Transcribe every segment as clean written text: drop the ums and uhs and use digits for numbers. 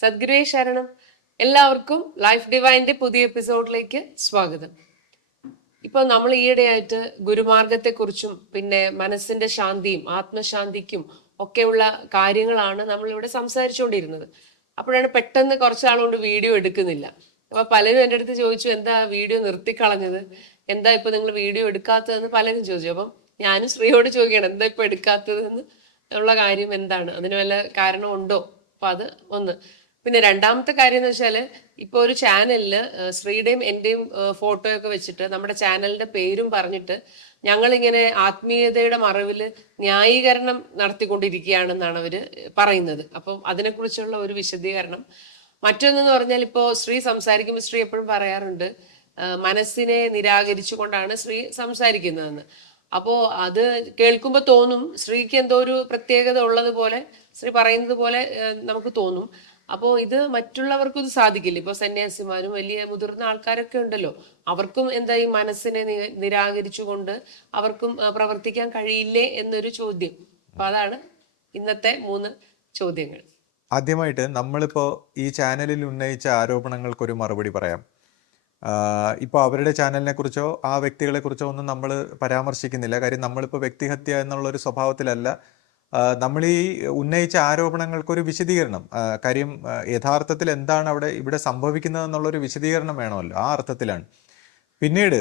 സദ്ഗുരുവേ ശരണം. എല്ലാവർക്കും ലൈഫ് ഡിവൈൻ്റെ പുതിയ എപ്പിസോഡിലേക്ക് സ്വാഗതം. ഇപ്പോൾ നമ്മൾ ഈയിടെയായിട്ട് ഗുരുമാർഗത്തെക്കുറിച്ചും പിന്നെ മനസ്സിന്റെ ശാന്തിയും ആത്മശാന്തിക്കും ഒക്കെയുള്ള കാര്യങ്ങളാണ് നമ്മളിവിടെ സംസാരിച്ചുകൊണ്ടിരുന്നത്. അപ്പോഴാണ് പെട്ടെന്ന് കുറച്ച് നാളുകൊണ്ട് വീഡിയോ എടുക്കുന്നില്ല. അപ്പൊ പലരും എൻ്റെ അടുത്ത് ചോദിച്ചു, എന്താ വീഡിയോ നിർത്തിക്കളഞ്ഞത്, എന്താ ഇപ്പൊ നിങ്ങൾ വീഡിയോ എടുക്കാത്തതെന്ന് പലരും ചോദിച്ചു. അപ്പം ഞാനും ശ്രീയോട് ചോദിക്കണം, എന്താ ഇപ്പൊ എടുക്കാത്തതെന്ന് ഉള്ള കാര്യം എന്താണ്, അതിന് വല്ല കാരണമുണ്ടോ? അപ്പൊ അത് ഒന്ന്. പിന്നെ രണ്ടാമത്തെ കാര്യം എന്ന് വെച്ചാൽ, ഇപ്പോൾ ഒരു ചാനലില് ശ്രീയുടെയും എൻ്റെയും ഫോട്ടോയൊക്കെ വെച്ചിട്ട് നമ്മുടെ ചാനലിന്റെ പേരും പറഞ്ഞിട്ട് ഞങ്ങളിങ്ങനെ ആത്മീയതയുടെ മറവിൽ ന്യായീകരണം നടത്തിക്കൊണ്ടിരിക്കുകയാണെന്നാണ് അവര് പറയുന്നത്. അപ്പം അതിനെക്കുറിച്ചുള്ള ഒരു വിശദീകരണം. മറ്റൊന്നെന്ന് പറഞ്ഞാൽ, ഇപ്പോൾ ശ്രീ സംസാരിക്കുമ്പോൾ ശ്രീ എപ്പോഴും പറയാറുണ്ട് മനസ്സിനെ നിരാകരിച്ചുകൊണ്ടാണ് ശ്രീ സംസാരിക്കുന്നതെന്ന്. അപ്പോൾ അത് കേൾക്കുമ്പോൾ തോന്നും ശ്രീക്ക് എന്തോ ഒരു പ്രത്യേകത ഉള്ളതുപോലെ, ശ്രീ പറയുന്നത് പോലെ നമുക്ക് തോന്നും. അപ്പോൾ ഇത് മറ്റുള്ളവർക്കും ഇത് സാധിക്കില്ല. ഇപ്പോൾ സന്യാസിമാരും വലിയ മുതിർന്ന ആൾക്കാരൊക്കെ ഉണ്ടല്ലോ, അവർക്കും എന്താ ഈ മനസ്സിനെ നിരാകരിച്ചുകൊണ്ട് അവർക്കും പ്രവർത്തിക്കാൻ കഴിയില്ലേ എന്നൊരു ചോദ്യം. അപ്പൊ അതാണ് ഇന്നത്തെ 3 ചോദ്യങ്ങൾ. ആദ്യമായിട്ട് നമ്മളിപ്പോൾ ഈ ചാനലിൽ ഉന്നയിച്ച ആരോപണങ്ങൾക്കൊരു മറുപടി പറയാം. ഇപ്പോൾ അവരുടെ ചാനലിനെ കുറിച്ചോ ആ വ്യക്തികളെ കുറിച്ചോ ഒന്നും നമ്മൾ പരാമർശിക്കുന്നില്ല. കാര്യം നമ്മളിപ്പോൾ വ്യക്തിഹത്യ എന്നുള്ളൊരു സ്വഭാവത്തിലല്ല. നമ്മൾ ഈ ഉന്നയിച്ച ആരോപണങ്ങൾക്കൊരു വിശദീകരണം, കാര്യം യഥാർത്ഥത്തിൽ എന്താണ് ഇവിടെ സംഭവിക്കുന്നത് എന്നുള്ളൊരു വിശദീകരണം വേണമല്ലോ, ആ അർത്ഥത്തിലാണ്. പിന്നീട്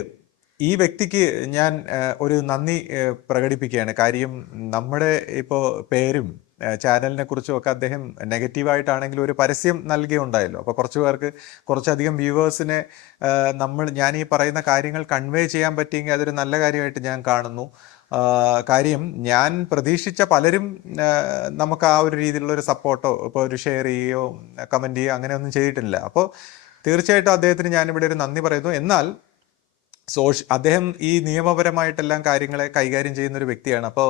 ഈ വ്യക്തിക്ക് ഞാൻ ഒരു നന്ദി പ്രകടിപ്പിക്കുകയാണ്. കാര്യം നമ്മുടെ ഇപ്പോൾ പേരും ചാനലിനെ കുറിച്ചും ഒക്കെ അദ്ദേഹം നെഗറ്റീവായിട്ടാണെങ്കിലും ഒരു പരസ്യം നൽകിയുണ്ടായല്ലോ. അപ്പോൾ കുറച്ച് പേർക്ക്, കുറച്ചധികം വ്യൂവേഴ്സിനെ ഞാൻ ഈ പറയുന്ന കാര്യങ്ങൾ കൺവേ ചെയ്യാൻ പറ്റിയെങ്കിൽ അതൊരു നല്ല കാര്യമായിട്ട് ഞാൻ കാണുന്നു. കാര്യം ഞാൻ പ്രതീക്ഷിച്ച പലരും നമുക്ക് ആ ഒരു രീതിയിലുള്ള ഒരു സപ്പോർട്ടോ ഇപ്പോൾ ഒരു ഷെയർ ചെയ്യുകയോ കമൻറ്റ് ചെയ്യുകയോ അങ്ങനെയൊന്നും ചെയ്തിട്ടില്ല. അപ്പോൾ തീർച്ചയായിട്ടും അദ്ദേഹത്തിന് ഞാനിവിടെ ഒരു നന്ദി പറയുന്നു. എന്നാൽ അദ്ദേഹം ഈ നിയമപരമായിട്ടെല്ലാം കാര്യങ്ങളെ കൈകാര്യം ചെയ്യുന്ന ഒരു വ്യക്തിയാണ്. അപ്പോൾ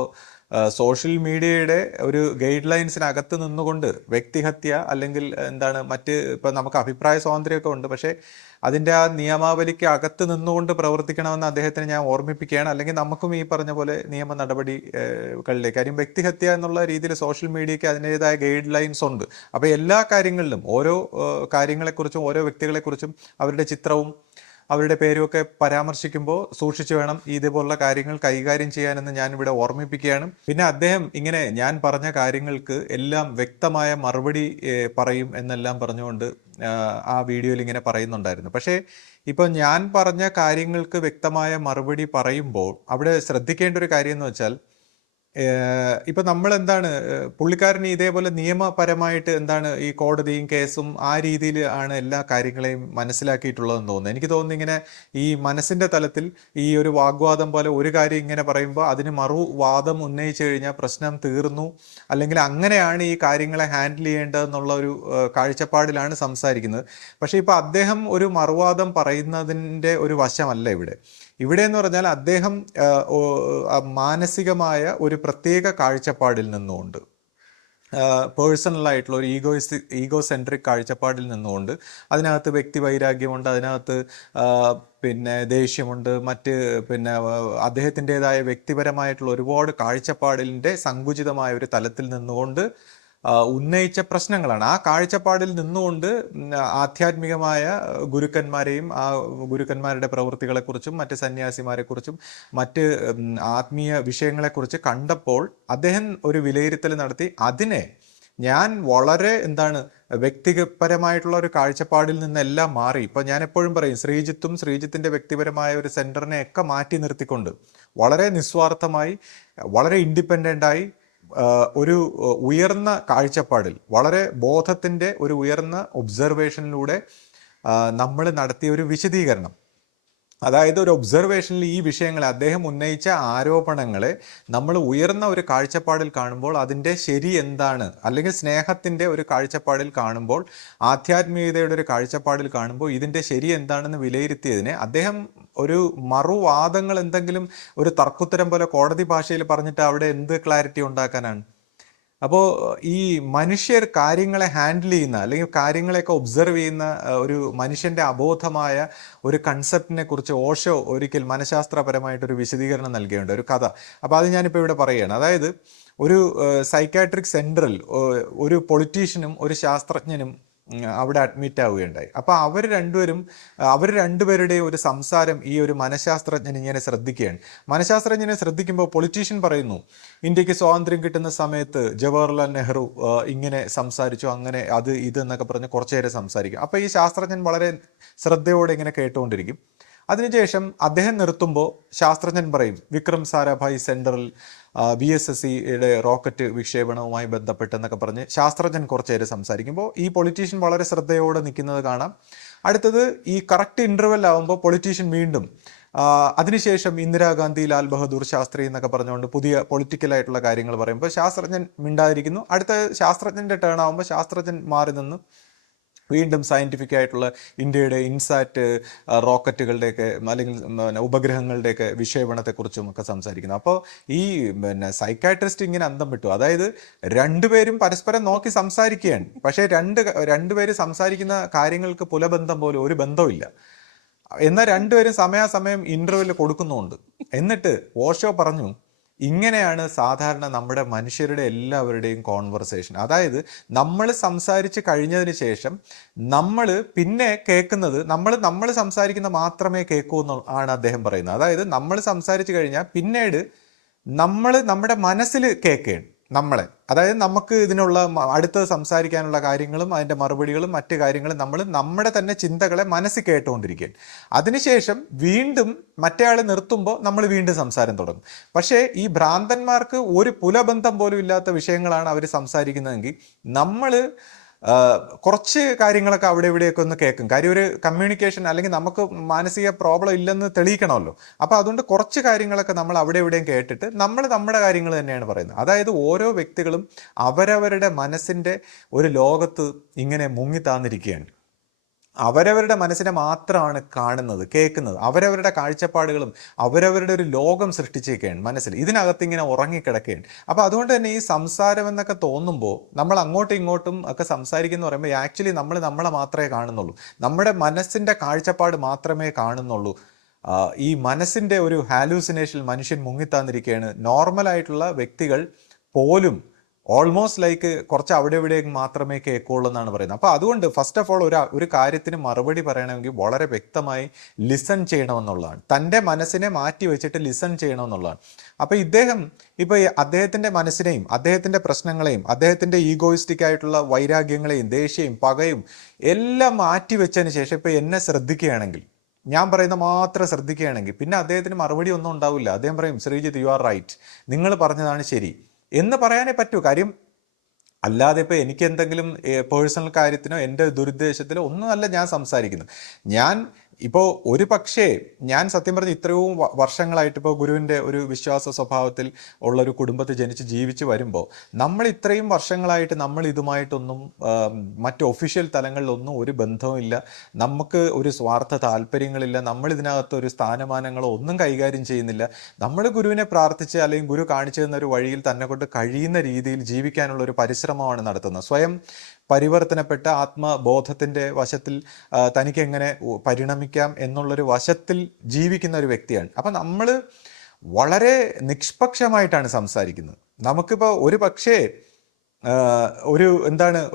സോഷ്യൽ മീഡിയയുടെ ഒരു ഗൈഡ് ലൈൻസിനകത്ത് നിന്നുകൊണ്ട് വ്യക്തിഹത്യ അല്ലെങ്കിൽ എന്താണ് ഇപ്പം നമുക്ക് അഭിപ്രായ സ്വാതന്ത്ര്യമൊക്കെ ഉണ്ട്, പക്ഷേ അതിൻ്റെ ആ നിയമാവലിക്ക് അകത്ത് നിന്നുകൊണ്ട് പ്രവർത്തിക്കണമെന്ന് അദ്ദേഹത്തിന് ഞാൻ ഓർമ്മിപ്പിക്കുകയാണ്. അല്ലെങ്കിൽ നമുക്കും ഈ പറഞ്ഞ പോലെ നിയമ നടപടികളിലേക്ക്, കാര്യം വ്യക്തിഹത്യ എന്നുള്ള രീതിയിൽ സോഷ്യൽ മീഡിയയ്ക്ക് അതിൻ്റെതായ ഗൈഡ് ലൈൻസ് ഉണ്ട്. അപ്പോൾ എല്ലാ കാര്യങ്ങളിലും ഓരോ കാര്യങ്ങളെക്കുറിച്ചും ഓരോ വ്യക്തികളെക്കുറിച്ചും അവരുടെ ചിത്രവും അവരുടെ പേരുമൊക്കെ പരാമർശിക്കുമ്പോൾ സൂക്ഷിച്ചു വേണം ഇതേപോലുള്ള കാര്യങ്ങൾ കൈകാര്യം ചെയ്യാനെന്ന് ഞാനിവിടെ ഓർമ്മിപ്പിക്കുകയാണ്. പിന്നെ അദ്ദേഹം ഇങ്ങനെ ഞാൻ പറഞ്ഞ കാര്യങ്ങൾക്ക് എല്ലാം വ്യക്തമായ മറുപടി പറയും എന്നെല്ലാം പറഞ്ഞുകൊണ്ട് ആ വീഡിയോയിൽ ഇങ്ങനെ പറയുന്നുണ്ടായിരുന്നു. പക്ഷേ ഇപ്പോൾ ഞാൻ പറഞ്ഞ കാര്യങ്ങൾക്ക് വ്യക്തമായ മറുപടി പറയുമ്പോൾ അവിടെ ശ്രദ്ധിക്കേണ്ട ഒരു കാര്യം എന്ന് വെച്ചാൽ, ഇപ്പൊ നമ്മൾ എന്താണ്, പുള്ളിക്കാരന് ഇതേപോലെ നിയമപരമായിട്ട് എന്താണ് ഈ കോടതിയും കേസും ആ രീതിയിൽ ആണ് എല്ലാ കാര്യങ്ങളെയും മനസ്സിലാക്കിയിട്ടുള്ളതെന്ന് തോന്നുന്നു. എനിക്ക് തോന്നുന്നു ഇങ്ങനെ ഈ മനസ്സിന്റെ തലത്തിൽ ഈ ഒരു വാഗ്വാദം പോലെ ഒരു കാര്യം ഇങ്ങനെ പറയുമ്പോൾ അതിന് മറുവാദം ഉന്നയിച്ചു കഴിഞ്ഞാൽ പ്രശ്നം തീർന്നു, അല്ലെങ്കിൽ അങ്ങനെയാണ് ഈ കാര്യങ്ങളെ ഹാൻഡിൽ ചെയ്യേണ്ടതെന്നുള്ള ഒരു കാഴ്ചപ്പാടിലാണ് സംസാരിക്കുന്നത്. പക്ഷെ ഇപ്പൊ അദ്ദേഹം ഒരു മറുവാദം പറയുന്നതിൻ്റെ ഒരു വശമല്ല ഇവിടെ എന്ന് പറഞ്ഞാൽ, അദ്ദേഹം മാനസികമായ ഒരു പ്രത്യേക കാഴ്ചപ്പാടിൽ നിന്നുകൊണ്ട്, പേഴ്സണലായിട്ടുള്ള ഒരു ഈഗോസെൻട്രിക് കാഴ്ചപ്പാടിൽ നിന്നുകൊണ്ട്, അതിനകത്ത് വ്യക്തി വൈരാഗ്യമുണ്ട്, അതിനകത്ത് പിന്നെ ദേഷ്യമുണ്ട്, പിന്നെ അദ്ദേഹത്തിൻ്റെതായ വ്യക്തിപരമായിട്ടുള്ള ഒരുപാട് കാഴ്ചപ്പാടിൻ്റെ സങ്കുചിതമായ ഒരു തലത്തിൽ നിന്നുകൊണ്ട് ഉന്നയിച്ച പ്രശ്നങ്ങളാണ്. ആ കാഴ്ചപ്പാടിൽ നിന്നുകൊണ്ട് ആധ്യാത്മികമായ ഗുരുക്കന്മാരെയും ആ ഗുരുക്കന്മാരുടെ പ്രവൃത്തികളെക്കുറിച്ചും മറ്റ് സന്യാസിമാരെക്കുറിച്ചും മറ്റ് ആത്മീയ വിഷയങ്ങളെക്കുറിച്ച് കണ്ടപ്പോൾ അദ്ദേഹം ഒരു വിലയിരുത്തൽ നടത്തി. അതിനെ ഞാൻ വളരെ വ്യക്തിപരമായിട്ടുള്ള ഒരു കാഴ്ചപ്പാടിൽ നിന്നെല്ലാം മാറി. ഇപ്പം ഞാൻ എപ്പോഴും പറയും, ശ്രീജിത്തിൻ്റെ വ്യക്തിപരമായ ഒരു സെൻറ്ററിനെയൊക്കെ മാറ്റി നിർത്തിക്കൊണ്ട് വളരെ നിസ്വാർത്ഥമായി, വളരെ ഇൻഡിപെൻഡൻ്റായി, ഒരു ഉയർന്ന കാഴ്ചപ്പാടിൽ, വളരെ ബോധത്തിൻ്റെ ഒരു ഉയർന്ന ഒബ്സർവേഷനിലൂടെ നമ്മൾ നടത്തിയ ഒരു വിശദീകരണം, അതായത് ഒരു ഒബ്സർവേഷനിൽ ഈ വിഷയങ്ങളെ, അദ്ദേഹം ഉന്നയിച്ച ആരോപണങ്ങളെ നമ്മൾ ഉയർന്ന ഒരു കാഴ്ചപ്പാടിൽ കാണുമ്പോൾ അതിൻ്റെ ശരി എന്താണ്, അല്ലെങ്കിൽ സ്നേഹത്തിൻ്റെ ഒരു കാഴ്ചപ്പാടിൽ കാണുമ്പോൾ, ആധ്യാത്മികതയുടെ ഒരു കാഴ്ചപ്പാടിൽ കാണുമ്പോൾ ഇതിൻ്റെ ശരി എന്താണെന്ന് വിലയിരുത്തിയതിനെ അദ്ദേഹം ഒരു മറുവാദങ്ങൾ, എന്തെങ്കിലും ഒരു തർക്കുത്തരം പോലെ കോടതി ഭാഷയിൽ പറഞ്ഞിട്ട് അവിടെ എന്ത് ക്ലാരിറ്റി ഉണ്ടാക്കാനാണ്? അപ്പോൾ ഈ മനുഷ്യർ കാര്യങ്ങളെ ഹാൻഡിൽ ചെയ്യുന്ന, അല്ലെങ്കിൽ കാര്യങ്ങളെയൊക്കെ ഒബ്സർവ് ചെയ്യുന്ന ഒരു മനുഷ്യൻ്റെ അബോധമായ ഒരു കൺസെപ്റ്റിനെ കുറിച്ച് ഓഷോ ഒരിക്കൽ മനഃശാസ്ത്രപരമായിട്ടൊരു വിശദീകരണം നൽകിയുണ്ട്, ഒരു കഥ. അപ്പോൾ അത് ഞാനിപ്പോൾ ഇവിടെ പറയുകയാണ്. അതായത് ഒരു സൈക്കാട്രിക് സെൻറ്ററിൽ ഒരു പൊളിറ്റീഷ്യനും ഒരു ശാസ്ത്രജ്ഞനും അവിടെ അഡ്മിറ്റ് ആവുകയുണ്ടായി. അപ്പോൾ അവർ രണ്ടുപേരുടെ ഒരു സംസാരം ഈ ഒരു മനഃശാസ്ത്രജ്ഞൻ ഇങ്ങനെ ശ്രദ്ധിക്കുകയാണ്. മനഃശാസ്ത്രജ്ഞനെ ശ്രദ്ധിക്കുമ്പോൾ പൊളിറ്റീഷ്യൻ പറയുന്നു, ഇന്ത്യക്ക് സ്വാതന്ത്ര്യം കിട്ടുന്ന സമയത്ത് ജവഹർലാൽ നെഹ്റു ഇങ്ങനെ സംസാരിച്ചു, അങ്ങനെ അത് ഇത് എന്നൊക്കെ പറഞ്ഞ് കുറച്ചു നേരം സംസാരിക്കും. അപ്പോൾ ഈ ശാസ്ത്രജ്ഞൻ വളരെ ശ്രദ്ധയോടെ ഇങ്ങനെ കേട്ടുകൊണ്ടിരിക്കും. അതിനുശേഷം അദ്ദേഹം നിർത്തുമ്പോൾ ശാസ്ത്രജ്ഞൻ പറയും, വിക്രം സാരാഭായ് സെൻറ്ററിൽ VSSCയുടെ റോക്കറ്റ് വിക്ഷേപണവുമായി ബന്ധപ്പെട്ടെന്നൊക്കെ പറഞ്ഞ് ശാസ്ത്രജ്ഞൻ കുറച്ചു നേരം സംസാരിക്കുമ്പോൾ ഈ പൊളിറ്റീഷ്യൻ വളരെ ശ്രദ്ധയോടെ നിൽക്കുന്നത് കാണാം. അടുത്തത് ഈ കറക്റ്റ് ഇൻ്റർവെൽ ആകുമ്പോൾ പൊളിറ്റീഷ്യൻ വീണ്ടും അതിനുശേഷം ഇന്ദിരാഗാന്ധി, ലാൽ ബഹദൂർ ശാസ്ത്രി എന്നൊക്കെ പറഞ്ഞുകൊണ്ട് പുതിയ പൊളിറ്റിക്കലായിട്ടുള്ള കാര്യങ്ങൾ പറയുമ്പോൾ ശാസ്ത്രജ്ഞൻ മിണ്ടാതിരിക്കുന്നു. അടുത്ത ശാസ്ത്രജ്ഞൻ്റെ ടേൺ ആകുമ്പോൾ ശാസ്ത്രജ്ഞൻ മാറി നിന്ന് വീണ്ടും സയൻറ്റിഫിക് ആയിട്ടുള്ള ഇന്ത്യയുടെ ഇൻസാറ്റ് റോക്കറ്റുകളുടെയൊക്കെ അല്ലെങ്കിൽ ഉപഗ്രഹങ്ങളുടെയൊക്കെ വിക്ഷേപണത്തെക്കുറിച്ചും ഒക്കെ സംസാരിക്കുന്നു. അപ്പോൾ ഈ സൈക്കാട്രിസ്റ്റ് ഇങ്ങനെ അന്തം വിട്ടു. അതായത് രണ്ടുപേരും പരസ്പരം നോക്കി സംസാരിക്കുകയാണ്, പക്ഷേ രണ്ടുപേര് സംസാരിക്കുന്ന കാര്യങ്ങൾക്ക് പുലബന്ധം പോലും ഒരു ബന്ധമില്ല. എന്നാൽ രണ്ടുപേരും സമയാസമയം ഇൻ്റർവ്യൂവിൽ കൊടുക്കുന്നുമുണ്ട്. എന്നിട്ട് ഓഷോ പറഞ്ഞു, ഇങ്ങനെയാണ് സാധാരണ നമ്മുടെ മനുഷ്യരുടെ എല്ലാവരുടെയും കോൺവെർസേഷൻ. അതായത് നമ്മൾ സംസാരിച്ച് കഴിഞ്ഞതിന് ശേഷം നമ്മൾ പിന്നെ കേൾക്കുന്നത് നമ്മൾ സംസാരിക്കുന്ന മാത്രമേ കേൾക്കൂ എന്നാണ് അദ്ദേഹം പറയുന്നത്. അതായത് നമ്മൾ സംസാരിച്ച് കഴിഞ്ഞാൽ പിന്നീട് നമ്മുടെ മനസ്സിൽ കേൾക്കുകയാണ് നമ്മളെ. അതായത് നമുക്ക് ഇതിനുള്ള അടുത്തത് സംസാരിക്കാനുള്ള കാര്യങ്ങളും അതിൻ്റെ മറുപടികളും മറ്റു കാര്യങ്ങളും നമ്മുടെ തന്നെ ചിന്തകളെ മനസ്സിൽ കേട്ടുകൊണ്ടിരിക്കുകയാണ്. അതിനുശേഷം വീണ്ടും മറ്റേയാൾ നിർത്തുമ്പോൾ നമ്മൾ വീണ്ടും സംസാരം തുടങ്ങും. പക്ഷേ ഈ ഭ്രാന്തന്മാർക്ക് ഒരു പുലബന്ധം പോലും ഇല്ലാത്ത വിഷയങ്ങളാണ് അവർ സംസാരിക്കുന്നതെങ്കിൽ നമ്മൾ കുറച്ച് കാര്യങ്ങളൊക്കെ അവിടെ ഇവിടെയൊക്കെ ഒന്ന് കേൾക്കും. കാര്യം ഒരു കമ്മ്യൂണിക്കേഷൻ അല്ലെങ്കിൽ നമുക്ക് മാനസിക പ്രോബ്ലം ഇല്ലെന്ന് തെളിയിക്കണമല്ലോ. അപ്പോൾ അതുകൊണ്ട് കുറച്ച് കാര്യങ്ങളൊക്കെ നമ്മൾ അവിടെ ഇവിടെയും കേട്ടിട്ട് നമ്മുടെ കാര്യങ്ങൾ തന്നെയാണ് പറയുന്നത്. അതായത് ഓരോ വ്യക്തികളും അവരവരുടെ മനസ്സിൻ്റെ ഒരു ലോകത്ത് ഇങ്ങനെ മുങ്ങിത്താന്നിരിക്കുകയാണ്. അവരവരുടെ മനസ്സിനെ മാത്രമാണ് കാണുന്നത്, കേൾക്കുന്നത്. അവരവരുടെ കാഴ്ചപ്പാടുകളും അവരവരുടെ ഒരു ലോകം സൃഷ്ടിച്ചേക്കുകയാണ് മനസ്സിൽ. ഇതിനകത്ത് ഇങ്ങനെ ഉറങ്ങിക്കിടക്കുകയാണ്. അപ്പോൾ അതുകൊണ്ട് തന്നെ ഈ സംസാരം എന്നൊക്കെ തോന്നുമ്പോൾ നമ്മൾ അങ്ങോട്ടും ഇങ്ങോട്ടും ഒക്കെ സംസാരിക്കുന്നു പറയുമ്പോൾ ആക്ച്വലി നമ്മളെ മാത്രമേ കാണുന്നുള്ളൂ. നമ്മുടെ മനസ്സിൻ്റെ കാഴ്ചപ്പാട് മാത്രമേ കാണുന്നുള്ളൂ. ഈ മനസ്സിൻ്റെ ഒരു ഹാലൂസിനേഷൻ മനുഷ്യൻ മുങ്ങിത്താന്നിരിക്കുകയാണ്. നോർമലായിട്ടുള്ള വ്യക്തികൾ പോലും ഓൾമോസ്റ്റ് ലൈക്ക് കുറച്ച് അവിടെ ഇവിടെയും മാത്രമേ കേൾക്കുള്ളൂ എന്നാണ് പറയുന്നത്. അപ്പോൾ അതുകൊണ്ട് ഫസ്റ്റ് ഓഫ് ഓൾ ഒരു കാര്യത്തിന് മറുപടി പറയണമെങ്കിൽ വളരെ വ്യക്തമായി ലിസൺ ചെയ്യണമെന്നുള്ളതാണ്. തൻ്റെ മനസ്സിനെ മാറ്റി വെച്ചിട്ട് ലിസൺ ചെയ്യണമെന്നുള്ളതാണ്. അപ്പോൾ ഇപ്പോൾ അദ്ദേഹത്തിൻ്റെ മനസ്സിനെയും അദ്ദേഹത്തിൻ്റെ പ്രശ്നങ്ങളെയും അദ്ദേഹത്തിൻ്റെ ഈഗോയിസ്റ്റിക് ആയിട്ടുള്ള വൈരാഗ്യങ്ങളെയും ദേഷ്യവും പകയും എല്ലാം മാറ്റി വെച്ചതിന് ശേഷം ഇപ്പോൾ എന്നെ ശ്രദ്ധിക്കുകയാണെങ്കിൽ, ഞാൻ പറയുന്ന മാത്രം ശ്രദ്ധിക്കുകയാണെങ്കിൽ പിന്നെ അദ്ദേഹത്തിന് മറുപടി ഒന്നും ഉണ്ടാവില്ല. അദ്ദേഹം പറയും, ശ്രീജിത്ത് യു ആർ റൈറ്റ്, നിങ്ങൾ പറഞ്ഞതാണ് ശരി എന്ന് പറയാനേ പറ്റൂ. കാര്യം അല്ലാതെ ഇപ്പോൾ എനിക്ക് എന്തെങ്കിലും പേഴ്സണൽ കാര്യത്തിനോ എൻ്റെ ദുരുദ്ദേശത്തിലോ ഒന്നുമല്ല ഞാൻ സംസാരിക്കുന്നത്. ഇപ്പോൾ ഒരു പക്ഷേ ഞാൻ സത്യം പറഞ്ഞ് ഇത്രയും വർഷങ്ങളായിട്ട് ഇപ്പോൾ ഗുരുവിൻ്റെ ഒരു വിശ്വാസ സ്വഭാവത്തിൽ ഉള്ളൊരു കുടുംബത്തിൽ ജനിച്ച് ജീവിച്ച് വരുമ്പോൾ നമ്മൾ ഇത്രയും വർഷങ്ങളായിട്ട് നമ്മൾ ഇതുമായിട്ടൊന്നും മറ്റ് ഒഫീഷ്യൽ തലങ്ങളിലൊന്നും ഒരു ബന്ധവുമില്ല. നമുക്ക് ഒരു സ്വാർത്ഥ താല്പര്യങ്ങളില്ല. നമ്മൾ ഇതിനകത്ത് ഒരു സ്ഥാനമാനങ്ങളോ ഒന്നും കൈകാര്യം ചെയ്യുന്നില്ല. നമ്മൾ ഗുരുവിനെ പ്രാർത്ഥിച്ച് അല്ലെങ്കിൽ ഗുരു കാണിച്ചു തന്ന ഒരു വഴിയിൽ തന്നെ കൊണ്ട് കഴിയുന്ന രീതിയിൽ ജീവിക്കാനുള്ള ഒരു പരിശ്രമമാണ് നടത്തുന്നത്. സ്വയം പരിവർത്തനപ്പെട്ട ആത്മബോധത്തിൻ്റെ വശത്തിൽ തനിക്കെങ്ങനെ പരിണമിക്കാം എന്നുള്ളൊരു വശത്തിൽ ജീവിക്കുന്ന ഒരു വ്യക്തിയാണ്. അപ്പം നമ്മൾ വളരെ നിഷ്പക്ഷമായിട്ടാണ് സംസാരിക്കുന്നത്. നമുക്കിപ്പോൾ ഒരു പക്ഷേ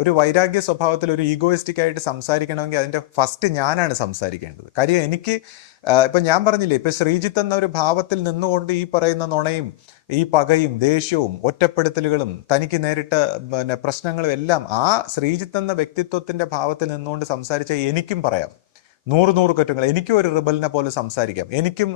ഒരു വൈരാഗ്യ സ്വഭാവത്തിൽ ഒരു ഈഗോയിസ്റ്റിക് ആയിട്ട് സംസാരിക്കണമെങ്കിൽ അതിൻ്റെ ഫസ്റ്റ് ഞാനാണ് സംസാരിക്കേണ്ടത്. കാര്യം എനിക്ക് ഇപ്പം ഞാൻ പറഞ്ഞില്ലേ, ഇപ്പം ശ്രീജിത്ത് എന്ന ഒരു ഭാവത്തിൽ നിന്നുകൊണ്ട് ഈ പറയുന്ന നുണയും ഈ പകയും ദേഷ്യവും ഒറ്റപ്പെടുത്തലുകളും തനിക്ക് നേരിട്ട പ്രശ്നങ്ങളും എല്ലാം ആ ശ്രീജിത്ത് എന്ന വ്യക്തിത്വത്തിൻ്റെ ഭാവത്തിൽ നിന്നുകൊണ്ട് സംസാരിച്ച എനിക്കും പറയാം. 100 കുറ്റങ്ങൾ. എനിക്കും ഒരു റിബലിനെ പോലെ സംസാരിക്കാം. എനിക്കും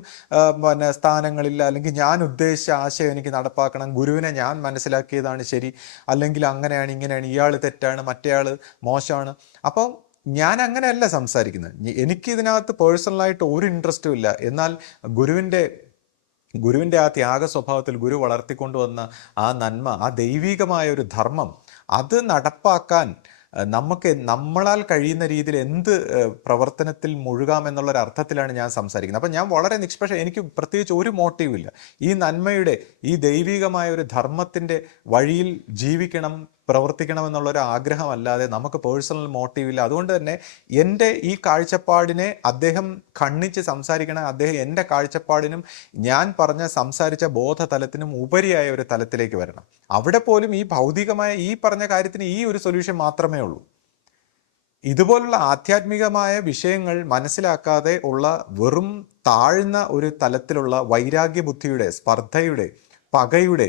സ്ഥാനങ്ങളില്ല, അല്ലെങ്കിൽ ഞാൻ ഉദ്ദേശിച്ച ആശയം എനിക്ക് നടപ്പാക്കണം, ഗുരുവിനെ ഞാൻ മനസ്സിലാക്കിയതാണ് ശരി, അല്ലെങ്കിൽ അങ്ങനെയാണ് ഇങ്ങനെയാണ്, ഇയാൾ തെറ്റാണ്, മറ്റേയാൾ മോശമാണ്. അപ്പം ഞാൻ അങ്ങനെയല്ല സംസാരിക്കുന്നത്. എനിക്ക് ഇതിനകത്ത് പേഴ്സണലായിട്ട് ഒരു ഇൻട്രസ്റ്റും ഇല്ല. എന്നാൽ ഗുരുവിൻ്റെ ആ ത്യാഗ സ്വഭാവത്തിൽ ഗുരു വളർത്തിക്കൊണ്ടുവന്ന ആ നന്മ, ആ ദൈവികമായ ഒരു ധർമ്മം, അത് നടപ്പാക്കാൻ നമ്മളാൽ കഴിയുന്ന രീതിയിൽ എന്ത് പ്രവർത്തനത്തിൽ മുഴുകാം എന്നുള്ളൊരു അർത്ഥത്തിലാണ് ഞാൻ സംസാരിക്കുന്നത്. അപ്പം ഞാൻ വളരെ നിഷ്പക്ഷം. എനിക്ക് പ്രത്യേകിച്ച് ഒരു മോട്ടീവില്ല. ഈ നന്മയുടെ ഈ ദൈവികമായ ഒരു ധർമ്മത്തിൻ്റെ വഴിയിൽ ജീവിക്കണം, പ്രവർത്തിക്കണം എന്നുള്ളൊരു ആഗ്രഹമല്ലാതെ നമുക്ക് പേഴ്സണൽ മോട്ടീവില്ല. അതുകൊണ്ട് തന്നെ എൻ്റെ ഈ കാഴ്ചപ്പാടിനെ അദ്ദേഹം ഖണ്ഡിച്ച് സംസാരിക്കണം. അദ്ദേഹം എൻ്റെ കാഴ്ചപ്പാടിനും ഞാൻ സംസാരിച്ച ബോധതലത്തിനും ഉപരിയായ ഒരു തലത്തിലേക്ക് വരണം. അവിടെ പോലും ഈ ഭൗതികമായ ഈ പറഞ്ഞ കാര്യത്തിന് ഈ ഒരു സൊല്യൂഷൻ മാത്രമേ ഉള്ളൂ. ഇതുപോലുള്ള ആധ്യാത്മികമായ വിഷയങ്ങൾ മനസ്സിലാക്കാതെ ഉള്ള വെറും താഴ്ന്ന ഒരു തലത്തിലുള്ള വൈരാഗ്യ ബുദ്ധിയുടെ, സ്പർദ്ധയുടെ, പകയുടെ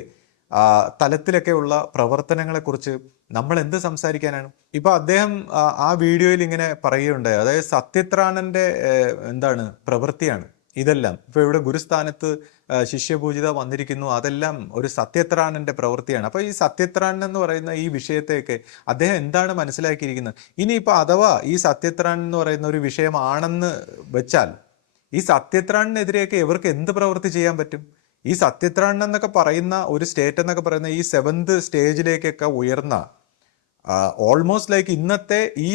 തലത്തിലൊക്കെയുള്ള പ്രവർത്തനങ്ങളെക്കുറിച്ച് നമ്മൾ എന്ത് സംസാരിക്കാനാണ്? ഇപ്പൊ അദ്ദേഹം ആ വീഡിയോയിൽ ഇങ്ങനെ പറയുകയുണ്ടായി, അതായത് സത്യത്രാണന്റെ പ്രവൃത്തിയാണ് ഇതെല്ലാം. ഇപ്പൊ ഇവിടെ ഗുരുസ്ഥാനത്ത് ശിഷ്യപൂജിത വന്നിരിക്കുന്നു, അതെല്ലാം ഒരു സത്യത്രാണന്റെ പ്രവൃത്തിയാണ്. അപ്പൊ ഈ സത്യത്രാണൻ എന്ന് പറയുന്ന ഈ വിഷയത്തെയൊക്കെ അദ്ദേഹം എന്താണ് മനസ്സിലാക്കിയിരിക്കുന്നത്? ഇനിയിപ്പോ അഥവാ ഈ സത്യത്രാണൻ എന്ന് പറയുന്ന ഒരു വിഷയമാണെന്ന് വെച്ചാൽ ഈ സത്യത്രാണിനെതിരെയൊക്കെ ഇവർക്ക് എന്ത് പ്രവൃത്തി ചെയ്യാൻ പറ്റും? ഈ സത്യത്രാണൻ എന്നൊക്കെ പറയുന്ന ഒരു സ്റ്റേറ്റ് എന്നൊക്കെ പറയുന്ന ഈ 7th സ്റ്റേജിലേക്കൊക്കെ ഉയർന്ന ഓൾമോസ്റ്റ് ലൈക്ക് ഇന്നത്തെ ഈ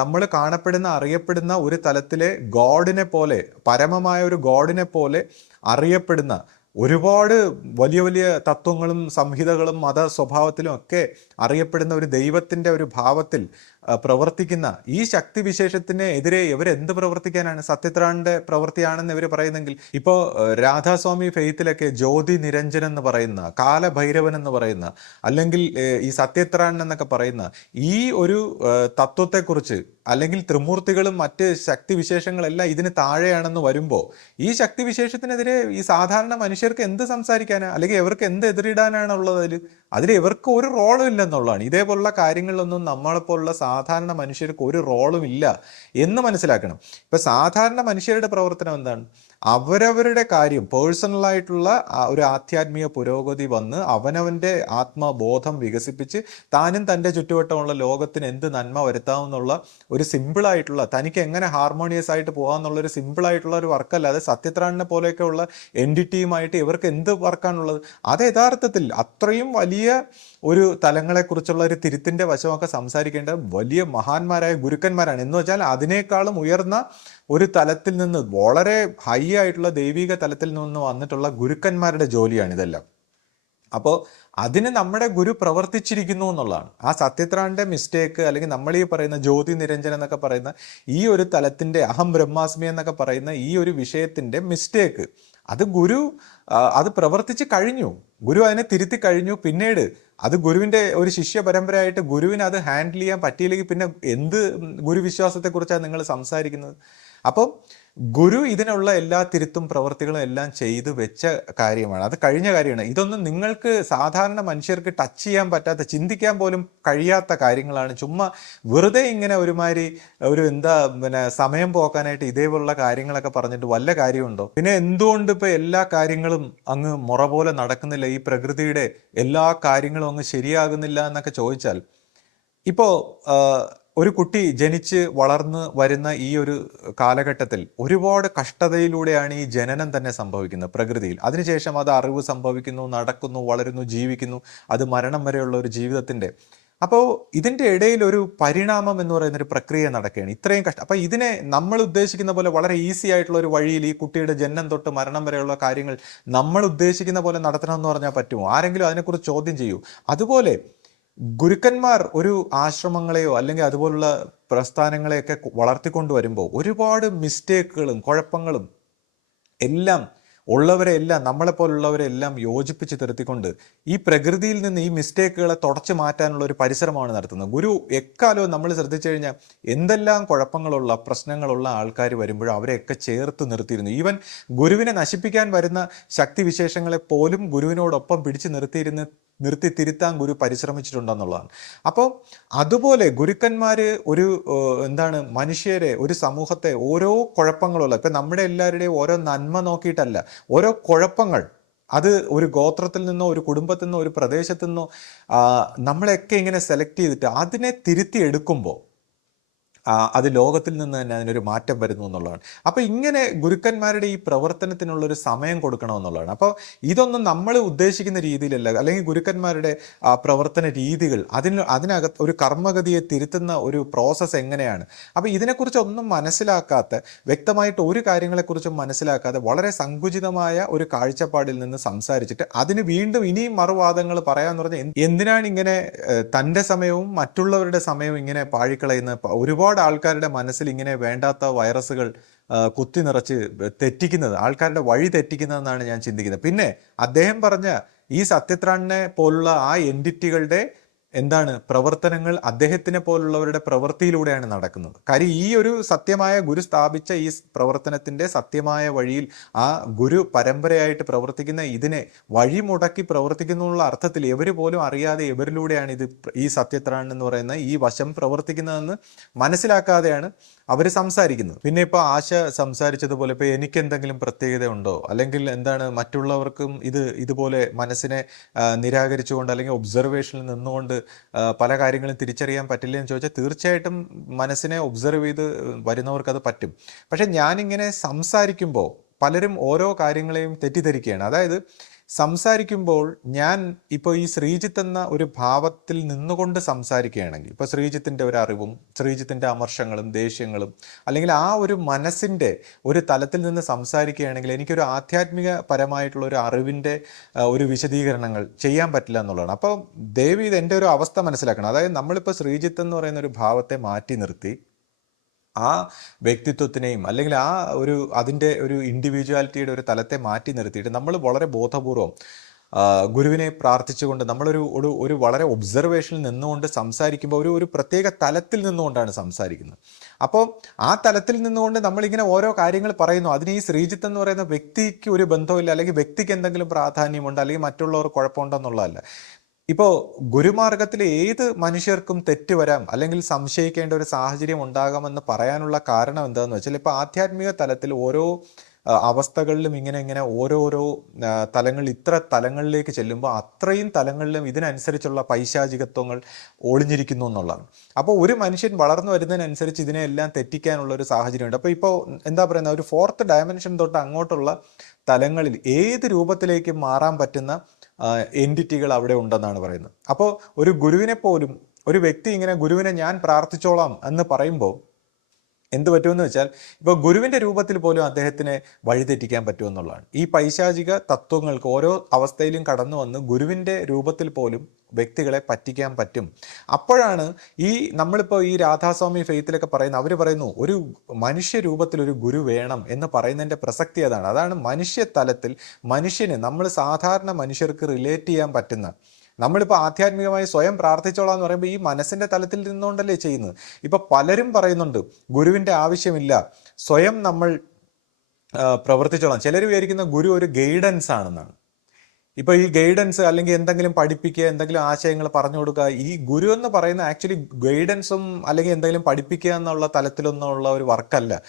നമ്മൾ കാണപ്പെടുന്ന, അറിയപ്പെടുന്ന ഒരു തലത്തിലെ ഗോഡിനെ പോലെ, പരമമായ ഒരു ഗോഡിനെ പോലെ അറിയപ്പെടുന്ന ഒരുപാട് വലിയ വലിയ തത്വങ്ങളും സംഹിതകളും മത സ്വഭാവത്തിലും ഒക്കെ അറിയപ്പെടുന്ന ഒരു ദൈവത്തിൻ്റെ ഒരു ഭാവത്തിൽ പ്രവർത്തിക്കുന്ന ഈ ശക്തി വിശേഷത്തിന് എതിരെ ഇവരെന്ത് പ്രവർത്തിക്കാനാണ്? സത്യത്രാണന്റെ പ്രവൃത്തിയാണെന്ന് ഇവർ പറയുന്നെങ്കിൽ, ഇപ്പോൾ രാധാസ്വാമി ഫെയ്ത്തിലൊക്കെ ജ്യോതി നിരഞ്ജൻ എന്ന് പറയുന്ന, കാലഭൈരവൻ എന്ന് പറയുന്ന, അല്ലെങ്കിൽ ഈ സത്യത്രാണൻ എന്നൊക്കെ പറയുന്ന ഈ ഒരു തത്വത്തെക്കുറിച്ച്, അല്ലെങ്കിൽ ത്രിമൂർത്തികളും മറ്റ് ശക്തി വിശേഷങ്ങളെല്ലാം ഇതിന് താഴെയാണെന്ന് വരുമ്പോൾ ഈ ശക്തി വിശേഷത്തിനെതിരെ ഈ സാധാരണ മനുഷ്യർക്ക് എന്ത് സംസാരിക്കാനാ? അല്ലെങ്കിൽ ഇവർക്ക് എന്ത് എതിരിടാനാണുള്ളത്? അതിൽ ഇവർക്ക് ഒരു റോളും ഇല്ലെന്നുള്ളതാണ്. ഇതേപോലുള്ള കാര്യങ്ങളിലൊന്നും നമ്മളെപ്പോലുള്ള സാധാരണ മനുഷ്യർക്ക് ഒരു റോളും ഇല്ല എന്ന് മനസ്സിലാക്കണം. ഇപ്പൊ സാധാരണ മനുഷ്യരുടെ പ്രവർത്തനം എന്താണ്? അവരവരുടെ കാര്യം, പേഴ്സണലായിട്ടുള്ള ഒരു ആധ്യാത്മിക പുരോഗതി വന്ന് അവനവൻ്റെ ആത്മബോധം വികസിപ്പിച്ച് താനും തൻ്റെ ചുറ്റുവട്ടമുള്ള ലോകത്തിന് എന്ത് നന്മ വരുത്താമെന്നുള്ള ഒരു സിമ്പിളായിട്ടുള്ള, തനിക്ക് എങ്ങനെ ഹാർമോണിയസ് ആയിട്ട് പോകാമെന്നുള്ളൊരു സിമ്പിളായിട്ടുള്ള ഒരു വർക്കല്ലാതെ സത്യത്രാണിനെ പോലെയൊക്കെയുള്ള എൻറ്റിറ്റിയുമായിട്ട് ഇവർക്ക് എന്ത് വർക്കാണുള്ളത്? അത് യഥാർത്ഥത്തിൽ അത്രയും വലിയ ഒരു തലങ്ങളെക്കുറിച്ചുള്ള ഒരു തിരുത്തിൻ്റെ വശമൊക്കെ സംസാരിക്കേണ്ട വലിയ മഹാന്മാരായ ഗുരുക്കന്മാരാണ്. എന്ന് വെച്ചാൽ അതിനേക്കാളും ഉയർന്ന ഒരു തലത്തിൽ നിന്ന്, വളരെ ഹൈ ആയിട്ടുള്ള ദൈവിക തലത്തിൽ നിന്ന് വന്നിട്ടുള്ള ഗുരുക്കന്മാരുടെ ജോലിയാണ് ഇതെല്ലാം. അപ്പോൾ അതിന് നമ്മുടെ ഗുരു പ്രവർത്തിച്ചിരിക്കുന്നു എന്നുള്ളതാണ്. ആ സത്യത്രാണന്റെ മിസ്റ്റേക്ക്, അല്ലെങ്കിൽ നമ്മൾ ഈ പറയുന്ന ജ്യോതി നിരഞ്ജൻ എന്നൊക്കെ പറയുന്ന ഈ ഒരു തലത്തിൻ്റെ, അഹം ബ്രഹ്മാസ്മി എന്നൊക്കെ പറയുന്ന ഈ ഒരു വിഷയത്തിൻ്റെ മിസ്റ്റേക്ക്, അത് ഗുരു അത് പ്രവർത്തിച്ച് കഴിഞ്ഞു. ഗുരു അതിനെ തിരുത്തി കഴിഞ്ഞു. പിന്നീട് അത് ഗുരുവിൻ്റെ ഒരു ശിഷ്യ പരമ്പരയായിട്ട് ഗുരുവിന് അത് ഹാൻഡിൽ ചെയ്യാൻ പറ്റിയില്ലെങ്കിൽ പിന്നെ എന്ത് ഗുരുവിശ്വാസത്തെക്കുറിച്ചാണ് നിങ്ങൾ സംസാരിക്കുന്നത്? അപ്പം ഗുരു ഇതിനുള്ള എല്ലാ തിരുത്തും പ്രവർത്തികളും എല്ലാം ചെയ്തു വെച്ച കാര്യമാണ്, അത് കഴിഞ്ഞ കാര്യമാണ്. ഇതൊന്നും നിങ്ങൾക്ക് സാധാരണ മനുഷ്യർക്ക് ടച്ച് ചെയ്യാൻ പറ്റാത്ത, ചിന്തിക്കാൻ പോലും കഴിയാത്ത കാര്യങ്ങളാണ്. ചുമ്മാ വെറുതെ ഇങ്ങനെ ഒരുമാതിരി സമയം പോക്കാനായിട്ട് ഇതേപോലുള്ള കാര്യങ്ങളൊക്കെ പറഞ്ഞിട്ട് വല്ല കാര്യമുണ്ടോ? പിന്നെ എന്തുകൊണ്ട് ഇപ്പൊ എല്ലാ കാര്യങ്ങളും അങ്ങ് മുറ പോലെ നടക്കുന്നില്ല, ഈ പ്രകൃതിയുടെ എല്ലാ കാര്യങ്ങളും അങ്ങ് ശരിയാകുന്നില്ല എന്നൊക്കെ ചോദിച്ചാൽ, ഇപ്പോ ഒരു കുട്ടി ജനിച്ച് വളർന്ന് വരുന്ന ഈ ഒരു കാലഘട്ടത്തിൽ ഒരുപാട് കഷ്ടതയിലൂടെയാണ് ഈ ജനനം തന്നെ സംഭവിക്കുന്നത് പ്രകൃതിയിൽ. അതിനുശേഷം അത് അറിവ് സംഭവിക്കുന്നു, നടക്കുന്നു, വളരുന്നു, ജീവിക്കുന്നു, അത് മരണം വരെയുള്ള ഒരു ജീവിതത്തിൻ്റെ. അപ്പോൾ ഇതിൻ്റെ ഇടയിൽ ഒരു പരിണാമം എന്ന് പറയുന്നൊരു പ്രക്രിയ നടക്കുകയാണ്. ഇത്രയും അപ്പോൾ ഇതിനെ നമ്മൾ ഉദ്ദേശിക്കുന്ന പോലെ വളരെ ഈസി ആയിട്ടുള്ള ഒരു വഴിയിൽ ഈ കുട്ടിയുടെ ജനനം തൊട്ട് മരണം വരെയുള്ള കാര്യങ്ങൾ നമ്മൾ ഉദ്ദേശിക്കുന്ന പോലെ നടത്തണമെന്ന് പറഞ്ഞാൽ പറ്റുമോ? ആരെങ്കിലും അതിനെക്കുറിച്ച് ചോദ്യം ചെയ്യൂ? അതുപോലെ ഗുരുക്കന്മാർ ഒരു ആശ്രമങ്ങളെയോ അല്ലെങ്കിൽ അതുപോലുള്ള പ്രസ്ഥാനങ്ങളെയൊക്കെ വളർത്തിക്കൊണ്ട് വരുമ്പോൾ ഒരുപാട് മിസ്റ്റേക്കുകളും കുഴപ്പങ്ങളും എല്ലാം ഉള്ളവരെ എല്ലാം, നമ്മളെപ്പോലുള്ളവരെ എല്ലാം യോജിപ്പിച്ച് നിർത്തിക്കൊണ്ട് ഈ പ്രകൃതിയിൽ നിന്ന് ഈ മിസ്റ്റേക്കുകളെ തുടച്ചു മാറ്റാനുള്ള ഒരു പരിശ്രമമാണ് നടത്തുന്നത്. ഗുരു എക്കാലവും നമ്മൾ ശ്രദ്ധിച്ചു കഴിഞ്ഞാൽ എന്തെല്ലാം കുഴപ്പങ്ങളുള്ള, പ്രശ്നങ്ങളുള്ള ആൾക്കാർ വരുമ്പോഴും അവരെയൊക്കെ ചേർത്ത് നിർത്തിയിരുന്നു. ഈവൻ ഗുരുവിനെ നശിപ്പിക്കാൻ വരുന്ന ശക്തിവിശേഷങ്ങളെ പോലും ഗുരുവിനോടൊപ്പം പിടിച്ചു നിർത്തി തിരുത്താൻ ഗുരു പരിശ്രമിച്ചിട്ടുണ്ടെന്നുള്ളതാണ്. അപ്പോൾ അതുപോലെ ഗുരുക്കന്മാർ ഒരു മനുഷ്യരെ, ഒരു സമൂഹത്തെ ഓരോ കുഴപ്പങ്ങളുള്ള, ഇപ്പം നമ്മുടെ എല്ലാവരുടെയും ഓരോ നന്മ നോക്കിയിട്ടല്ല, ഓരോ കുഴപ്പങ്ങൾ, അത് ഒരു ഗോത്രത്തിൽ നിന്നോ ഒരു കുടുംബത്തിൽ നിന്നോ ഒരു പ്രദേശത്തു നിന്നോ നമ്മളെയൊക്കെ ഇങ്ങനെ സെലക്ട് ചെയ്തിട്ട് അതിനെ തിരുത്തി എടുക്കുമ്പോൾ അത് ലോകത്തിൽ നിന്ന് തന്നെ അതിനൊരു മാറ്റം വരുന്നു എന്നുള്ളതാണ്. അപ്പോൾ ഇങ്ങനെ ഗുരുക്കന്മാരുടെ ഈ പ്രവർത്തനത്തിനുള്ളൊരു സമയം കൊടുക്കണമെന്നുള്ളതാണ്. അപ്പോൾ ഇതൊന്നും നമ്മൾ ഉദ്ദേശിക്കുന്ന രീതിയിലല്ല, അല്ലെങ്കിൽ ഗുരുക്കന്മാരുടെ പ്രവർത്തന രീതികൾ, അതിനകത്ത് ഒരു കർമ്മഗതിയെ തിരുത്തുന്ന ഒരു പ്രോസസ്സ് എങ്ങനെയാണ്. അപ്പോൾ ഇതിനെക്കുറിച്ചൊന്നും മനസ്സിലാക്കാത്ത, വ്യക്തമായിട്ട് ഒരു കാര്യങ്ങളെക്കുറിച്ചും മനസ്സിലാക്കാതെ വളരെ സങ്കുചിതമായ ഒരു കാഴ്ചപ്പാടിൽ നിന്ന് സംസാരിച്ചിട്ട് അതിന് വീണ്ടും ഇനിയും മറുവാദങ്ങൾ പറയാന്ന് പറഞ്ഞാൽ എന്തിനാണ് ഇങ്ങനെ തൻ്റെ സമയവും മറ്റുള്ളവരുടെ സമയവും ഇങ്ങനെ പാഴിക്കളയുന്ന? ഒരുപാട് ആൾക്കാരുടെ മനസ്സിൽ ഇങ്ങനെ വേണ്ടാത്ത വൈറസുകൾ കുത്തി നിറച്ച് തെറ്റിക്കുന്നത്, ആൾക്കാരുടെ വഴി തെറ്റിക്കുന്നതെന്നാണ് ഞാൻ ചിന്തിക്കുന്നത്. പിന്നെ അദ്ദേഹം പറഞ്ഞ ഈ സത്യത്രാണിനെ പോലുള്ള ആ എൻറ്റിറ്റികളുടെ എന്താണ് പ്രവർത്തനങ്ങൾ അദ്ദേഹത്തിനെ പോലുള്ളവരുടെ പ്രവൃത്തിയിലൂടെയാണ് നടക്കുന്നത്. കാര്യം ഈ ഒരു സത്യമായ ഗുരു സ്ഥാപിച്ച ഈ പ്രവർത്തനത്തിൻ്റെ സത്യമായ വഴിയിൽ ആ ഗുരു പരമ്പരയായിട്ട് പ്രവർത്തിക്കുന്ന ഇതിനെ വഴിമുടക്കി പ്രവർത്തിക്കുന്നുള്ള അർത്ഥത്തിൽ ഇവർ പോലും അറിയാതെ ഇവരിലൂടെയാണ് ഇത് ഈ സത്യത്രാൺ എന്ന് പറയുന്ന ഈ വശം പ്രവർത്തിക്കുന്നതെന്ന് മനസ്സിലാക്കാതെയാണ് അവർ സംസാരിക്കുന്നത്. പിന്നെ ഇപ്പോൾ ആശ സംസാരിച്ചതുപോലെ ഇപ്പോൾ എനിക്ക് എന്തെങ്കിലും പ്രത്യേകത ഉണ്ടോ, അല്ലെങ്കിൽ എന്താണ് മറ്റുള്ളവർക്കും ഇതുപോലെ മനസ്സിനെ നിരാകരിച്ചുകൊണ്ട് അല്ലെങ്കിൽ ഒബ്സർവേഷനിൽ നിന്നുകൊണ്ട് പല കാര്യങ്ങളും തിരിച്ചറിയാൻ പറ്റില്ല എന്ന് ചോദിച്ചാൽ തീർച്ചയായിട്ടും മനസ്സിനെ ഒബ്സർവ് ചെയ്ത് വരുന്നവർക്ക് അത് പറ്റും. പക്ഷെ ഞാനിങ്ങനെ സംസാരിക്കുമ്പോൾ പലരും ഓരോ കാര്യങ്ങളെയും തെറ്റിദ്ധരിക്കുകയാണ്. അതായത് സംസാരിക്കുമ്പോൾ ഞാൻ ഇപ്പോൾ ഈ ശ്രീജിത്ത് എന്ന ഒരു ഭാവത്തിൽ നിന്നുകൊണ്ട് സംസാരിക്കുകയാണെങ്കിൽ, ഇപ്പോൾ ശ്രീജിത്തിൻ്റെ ഒരു അറിവും ശ്രീജിത്തിൻ്റെ അമർഷങ്ങളും ദേഷ്യങ്ങളും അല്ലെങ്കിൽ ആ ഒരു മനസ്സിൻ്റെ ഒരു തലത്തിൽ നിന്ന് സംസാരിക്കുകയാണെങ്കിൽ എനിക്കൊരു ആധ്യാത്മിക പരമായിട്ടുള്ള ഒരു അറിവിൻ്റെ ഒരു വിശദീകരണങ്ങൾ ചെയ്യാൻ പറ്റില്ല എന്നുള്ളതാണ്. അപ്പോൾ ദയവ് ഇത് എൻ്റെ ഒരു അവസ്ഥ മനസ്സിലാക്കണം. അതായത് നമ്മളിപ്പോൾ ശ്രീജിത്ത് എന്ന് പറയുന്ന ഒരു ഭാവത്തെ മാറ്റി നിർത്തി ആ വ്യക്തിത്വത്തിനെയും അല്ലെങ്കിൽ അതിൻ്റെ ഒരു ഇൻഡിവിജ്വാലിറ്റിയുടെ ഒരു തലത്തെ മാറ്റി നിർത്തിയിട്ട് നമ്മൾ വളരെ ബോധപൂർവം ഗുരുവിനെ പ്രാർത്ഥിച്ചുകൊണ്ട് ഒരു വളരെ ഒബ്സർവേഷനിൽ നിന്നുകൊണ്ട് സംസാരിക്കുമ്പോൾ ഒരു പ്രത്യേക തലത്തിൽ നിന്നുകൊണ്ടാണ് സംസാരിക്കുന്നത്. അപ്പോൾ ആ തലത്തിൽ നിന്നുകൊണ്ട് നമ്മളിങ്ങനെ ഓരോ കാര്യങ്ങൾ പറയുന്നു. അതിന് ഈ ശ്രീജിത്ത് എന്ന് പറയുന്ന വ്യക്തിക്ക് ഒരു ബന്ധമില്ല, അല്ലെങ്കിൽ വ്യക്തിക്ക് എന്തെങ്കിലും പ്രാധാന്യമുണ്ട്, അല്ലെങ്കിൽ മറ്റുള്ളവർ കുഴപ്പമുണ്ടെന്നുള്ളതല്ല. ഇപ്പോൾ ഗുരുമാർഗത്തിൽ ഏത് മനുഷ്യർക്കും തെറ്റ് വരാം, അല്ലെങ്കിൽ സംശയിക്കേണ്ട ഒരു സാഹചര്യം ഉണ്ടാകാമെന്ന് പറയാനുള്ള കാരണം എന്താണെന്ന് വെച്ചാൽ ഇപ്പോൾ ആധ്യാത്മിക തലത്തിൽ ഓരോ അവസ്ഥകളിലും ഇങ്ങനെ ഓരോരോ തലങ്ങളിൽ ഇത്ര തലങ്ങളിലേക്ക് ചെല്ലുമ്പോൾ അത്രയും തലങ്ങളിലും ഇതിനനുസരിച്ചുള്ള പൈശാചികത്വങ്ങൾ ഒളിഞ്ഞിരിക്കുന്നു എന്നുള്ളതാണ്. അപ്പോൾ ഒരു മനുഷ്യൻ വളർന്നു വരുന്നതിനനുസരിച്ച് ഇതിനെല്ലാം തെറ്റിക്കാനുള്ള ഒരു സാഹചര്യമുണ്ട്. അപ്പോൾ ഇപ്പോൾ എന്താ പറയുന്നത്, ഒരു 4th ഡയമെൻഷൻ തൊട്ട് അങ്ങോട്ടുള്ള തലങ്ങളിൽ ഏത് രൂപത്തിലേക്ക് മാറാൻ പറ്റുന്ന എൻറ്റിറ്റികൾ അവിടെ ഉണ്ടെന്നാണ് പറയുന്നത്. അപ്പോൾ ഒരു ഗുരുവിനെ പോലും ഒരു വ്യക്തി ഇങ്ങനെ ഗുരുവിനെ ഞാൻ പ്രാർത്ഥിച്ചോളാം എന്ന് പറയുമ്പോൾ എന്ത് പറ്റുമെന്ന് വെച്ചാൽ ഇപ്പോൾ ഗുരുവിൻ്റെ രൂപത്തിൽ പോലും അദ്ദേഹത്തിനെ വഴിതെറ്റിക്കാൻ പറ്റുമെന്നുള്ളതാണ്. ഈ പൈശാചിക തത്വങ്ങൾക്ക് ഓരോ അവസ്ഥയിലും കടന്നു വന്ന് ഗുരുവിൻ്റെ രൂപത്തിൽ പോലും വ്യക്തികളെ പറ്റിക്കാൻ പറ്റും. അപ്പോഴാണ് നമ്മളിപ്പോൾ ഈ രാധാസ്വാമി ഫെയ്ത്തിലൊക്കെ അവർ പറയുന്നു ഒരു മനുഷ്യ രൂപത്തിൽ ഒരു ഗുരു വേണം എന്ന് പറയുന്നതിൻ്റെ പ്രസക്തി അതാണ് മനുഷ്യ തലത്തിൽ നമ്മൾ സാധാരണ മനുഷ്യർക്ക് റിലേറ്റ് ചെയ്യാൻ പറ്റുന്ന, നമ്മളിപ്പോൾ ആധ്യാത്മികമായി സ്വയം പ്രാർത്ഥിച്ചോളാം എന്ന് പറയുമ്പോൾ ഈ മനസ്സിൻ്റെ തലത്തിൽ നിന്നുകൊണ്ടല്ലേ ചെയ്യുന്നത്. ഇപ്പോൾ പലരും പറയുന്നുണ്ട് ഗുരുവിൻ്റെ ആവശ്യമില്ല, സ്വയം നമ്മൾ പ്രവർത്തിച്ചോളാം. ചിലർ വിചാരിക്കുന്ന ഗുരു ഒരു ഗൈഡൻസ് ആണെന്നാണ്. ഇപ്പോൾ ഈ ഗൈഡൻസ് അല്ലെങ്കിൽ എന്തെങ്കിലും പഠിപ്പിക്കുക, എന്തെങ്കിലും ആശയങ്ങൾ പറഞ്ഞു കൊടുക്കുക, ഈ ഗുരു എന്ന് പറയുന്ന ആക്ച്വലി ഗൈഡൻസും അല്ലെങ്കിൽ എന്തെങ്കിലും പഠിപ്പിക്കുക എന്നുള്ള തലത്തിലൊന്നുള്ള ഒരു വർക്കല്ല.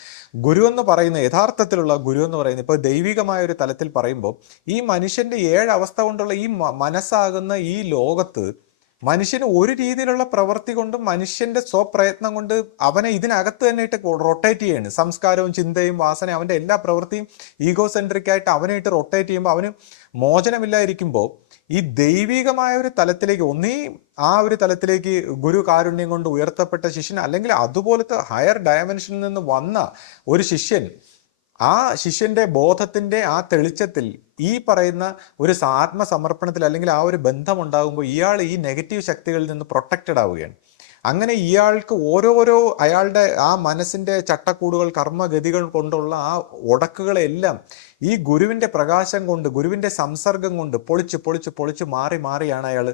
ഗുരു എന്ന് പറയുന്ന യഥാർത്ഥത്തിലുള്ള ഗുരു എന്ന് പറയുന്നത് ഇപ്പോൾ ദൈവികമായ ഒരു തലത്തിൽ പറയുമ്പോൾ ഈ മനുഷ്യൻ്റെ 7 അവസ്ഥ കൊണ്ടുള്ള ഈ മനസ്സാകുന്ന ഈ ലോകത്ത് മനുഷ്യന് ഒരു രീതിയിലുള്ള പ്രവൃത്തി കൊണ്ടും മനുഷ്യന്റെ സ്വപ്രയത്നം കൊണ്ട് അവനെ ഇതിനകത്ത് തന്നെ ഇട്ട് റൊട്ടേറ്റ് ചെയ്യാണ്. സംസ്കാരവും ചിന്തയും വാസനയും അവൻ്റെ എല്ലാ പ്രവൃത്തിയും ഈഗോ സെൻട്രിക് ആയിട്ട് അവനെ ഇട്ട് റൊട്ടേറ്റ് ചെയ്യുമ്പോൾ അവന് മോചനമില്ലായിരിക്കുമ്പോൾ ഈ ദൈവികമായ ഒരു തലത്തിലേക്ക് ആ ഒരു തലത്തിലേക്ക് ഗുരു കാരുണ്യം കൊണ്ട് ഉയർത്തപ്പെട്ട ശിഷ്യൻ, അല്ലെങ്കിൽ അതുപോലത്തെ ഹയർ ഡയമെൻഷനിൽ നിന്ന് വന്ന ഒരു ശിഷ്യൻ, ആ ശിഷ്യന്റെ ബോധത്തിന്റെ ആ തെളിച്ചത്തിൽ ഈ പറയുന്ന ഒരു ആത്മസമർപ്പണത്തിൽ അല്ലെങ്കിൽ ആ ഒരു ബന്ധം ഉണ്ടാകുമ്പോൾ ഇയാൾ ഈ നെഗറ്റീവ് ശക്തികളിൽ നിന്ന് പ്രൊട്ടക്റ്റഡ് ആവുകയാണ്. അങ്ങനെ ഇയാൾക്ക് ഓരോരോ അയാളുടെ ആ മനസ്സിൻ്റെ ചട്ടക്കൂടുകൾ കർമ്മഗതികൾ കൊണ്ടുള്ള ആ ഉടക്കുകളെല്ലാം ഈ ഗുരുവിൻ്റെ പ്രകാശം കൊണ്ട്, ഗുരുവിൻ്റെ സംസർഗം കൊണ്ട് പൊളിച്ച് മാറിയാണ് അയാൾ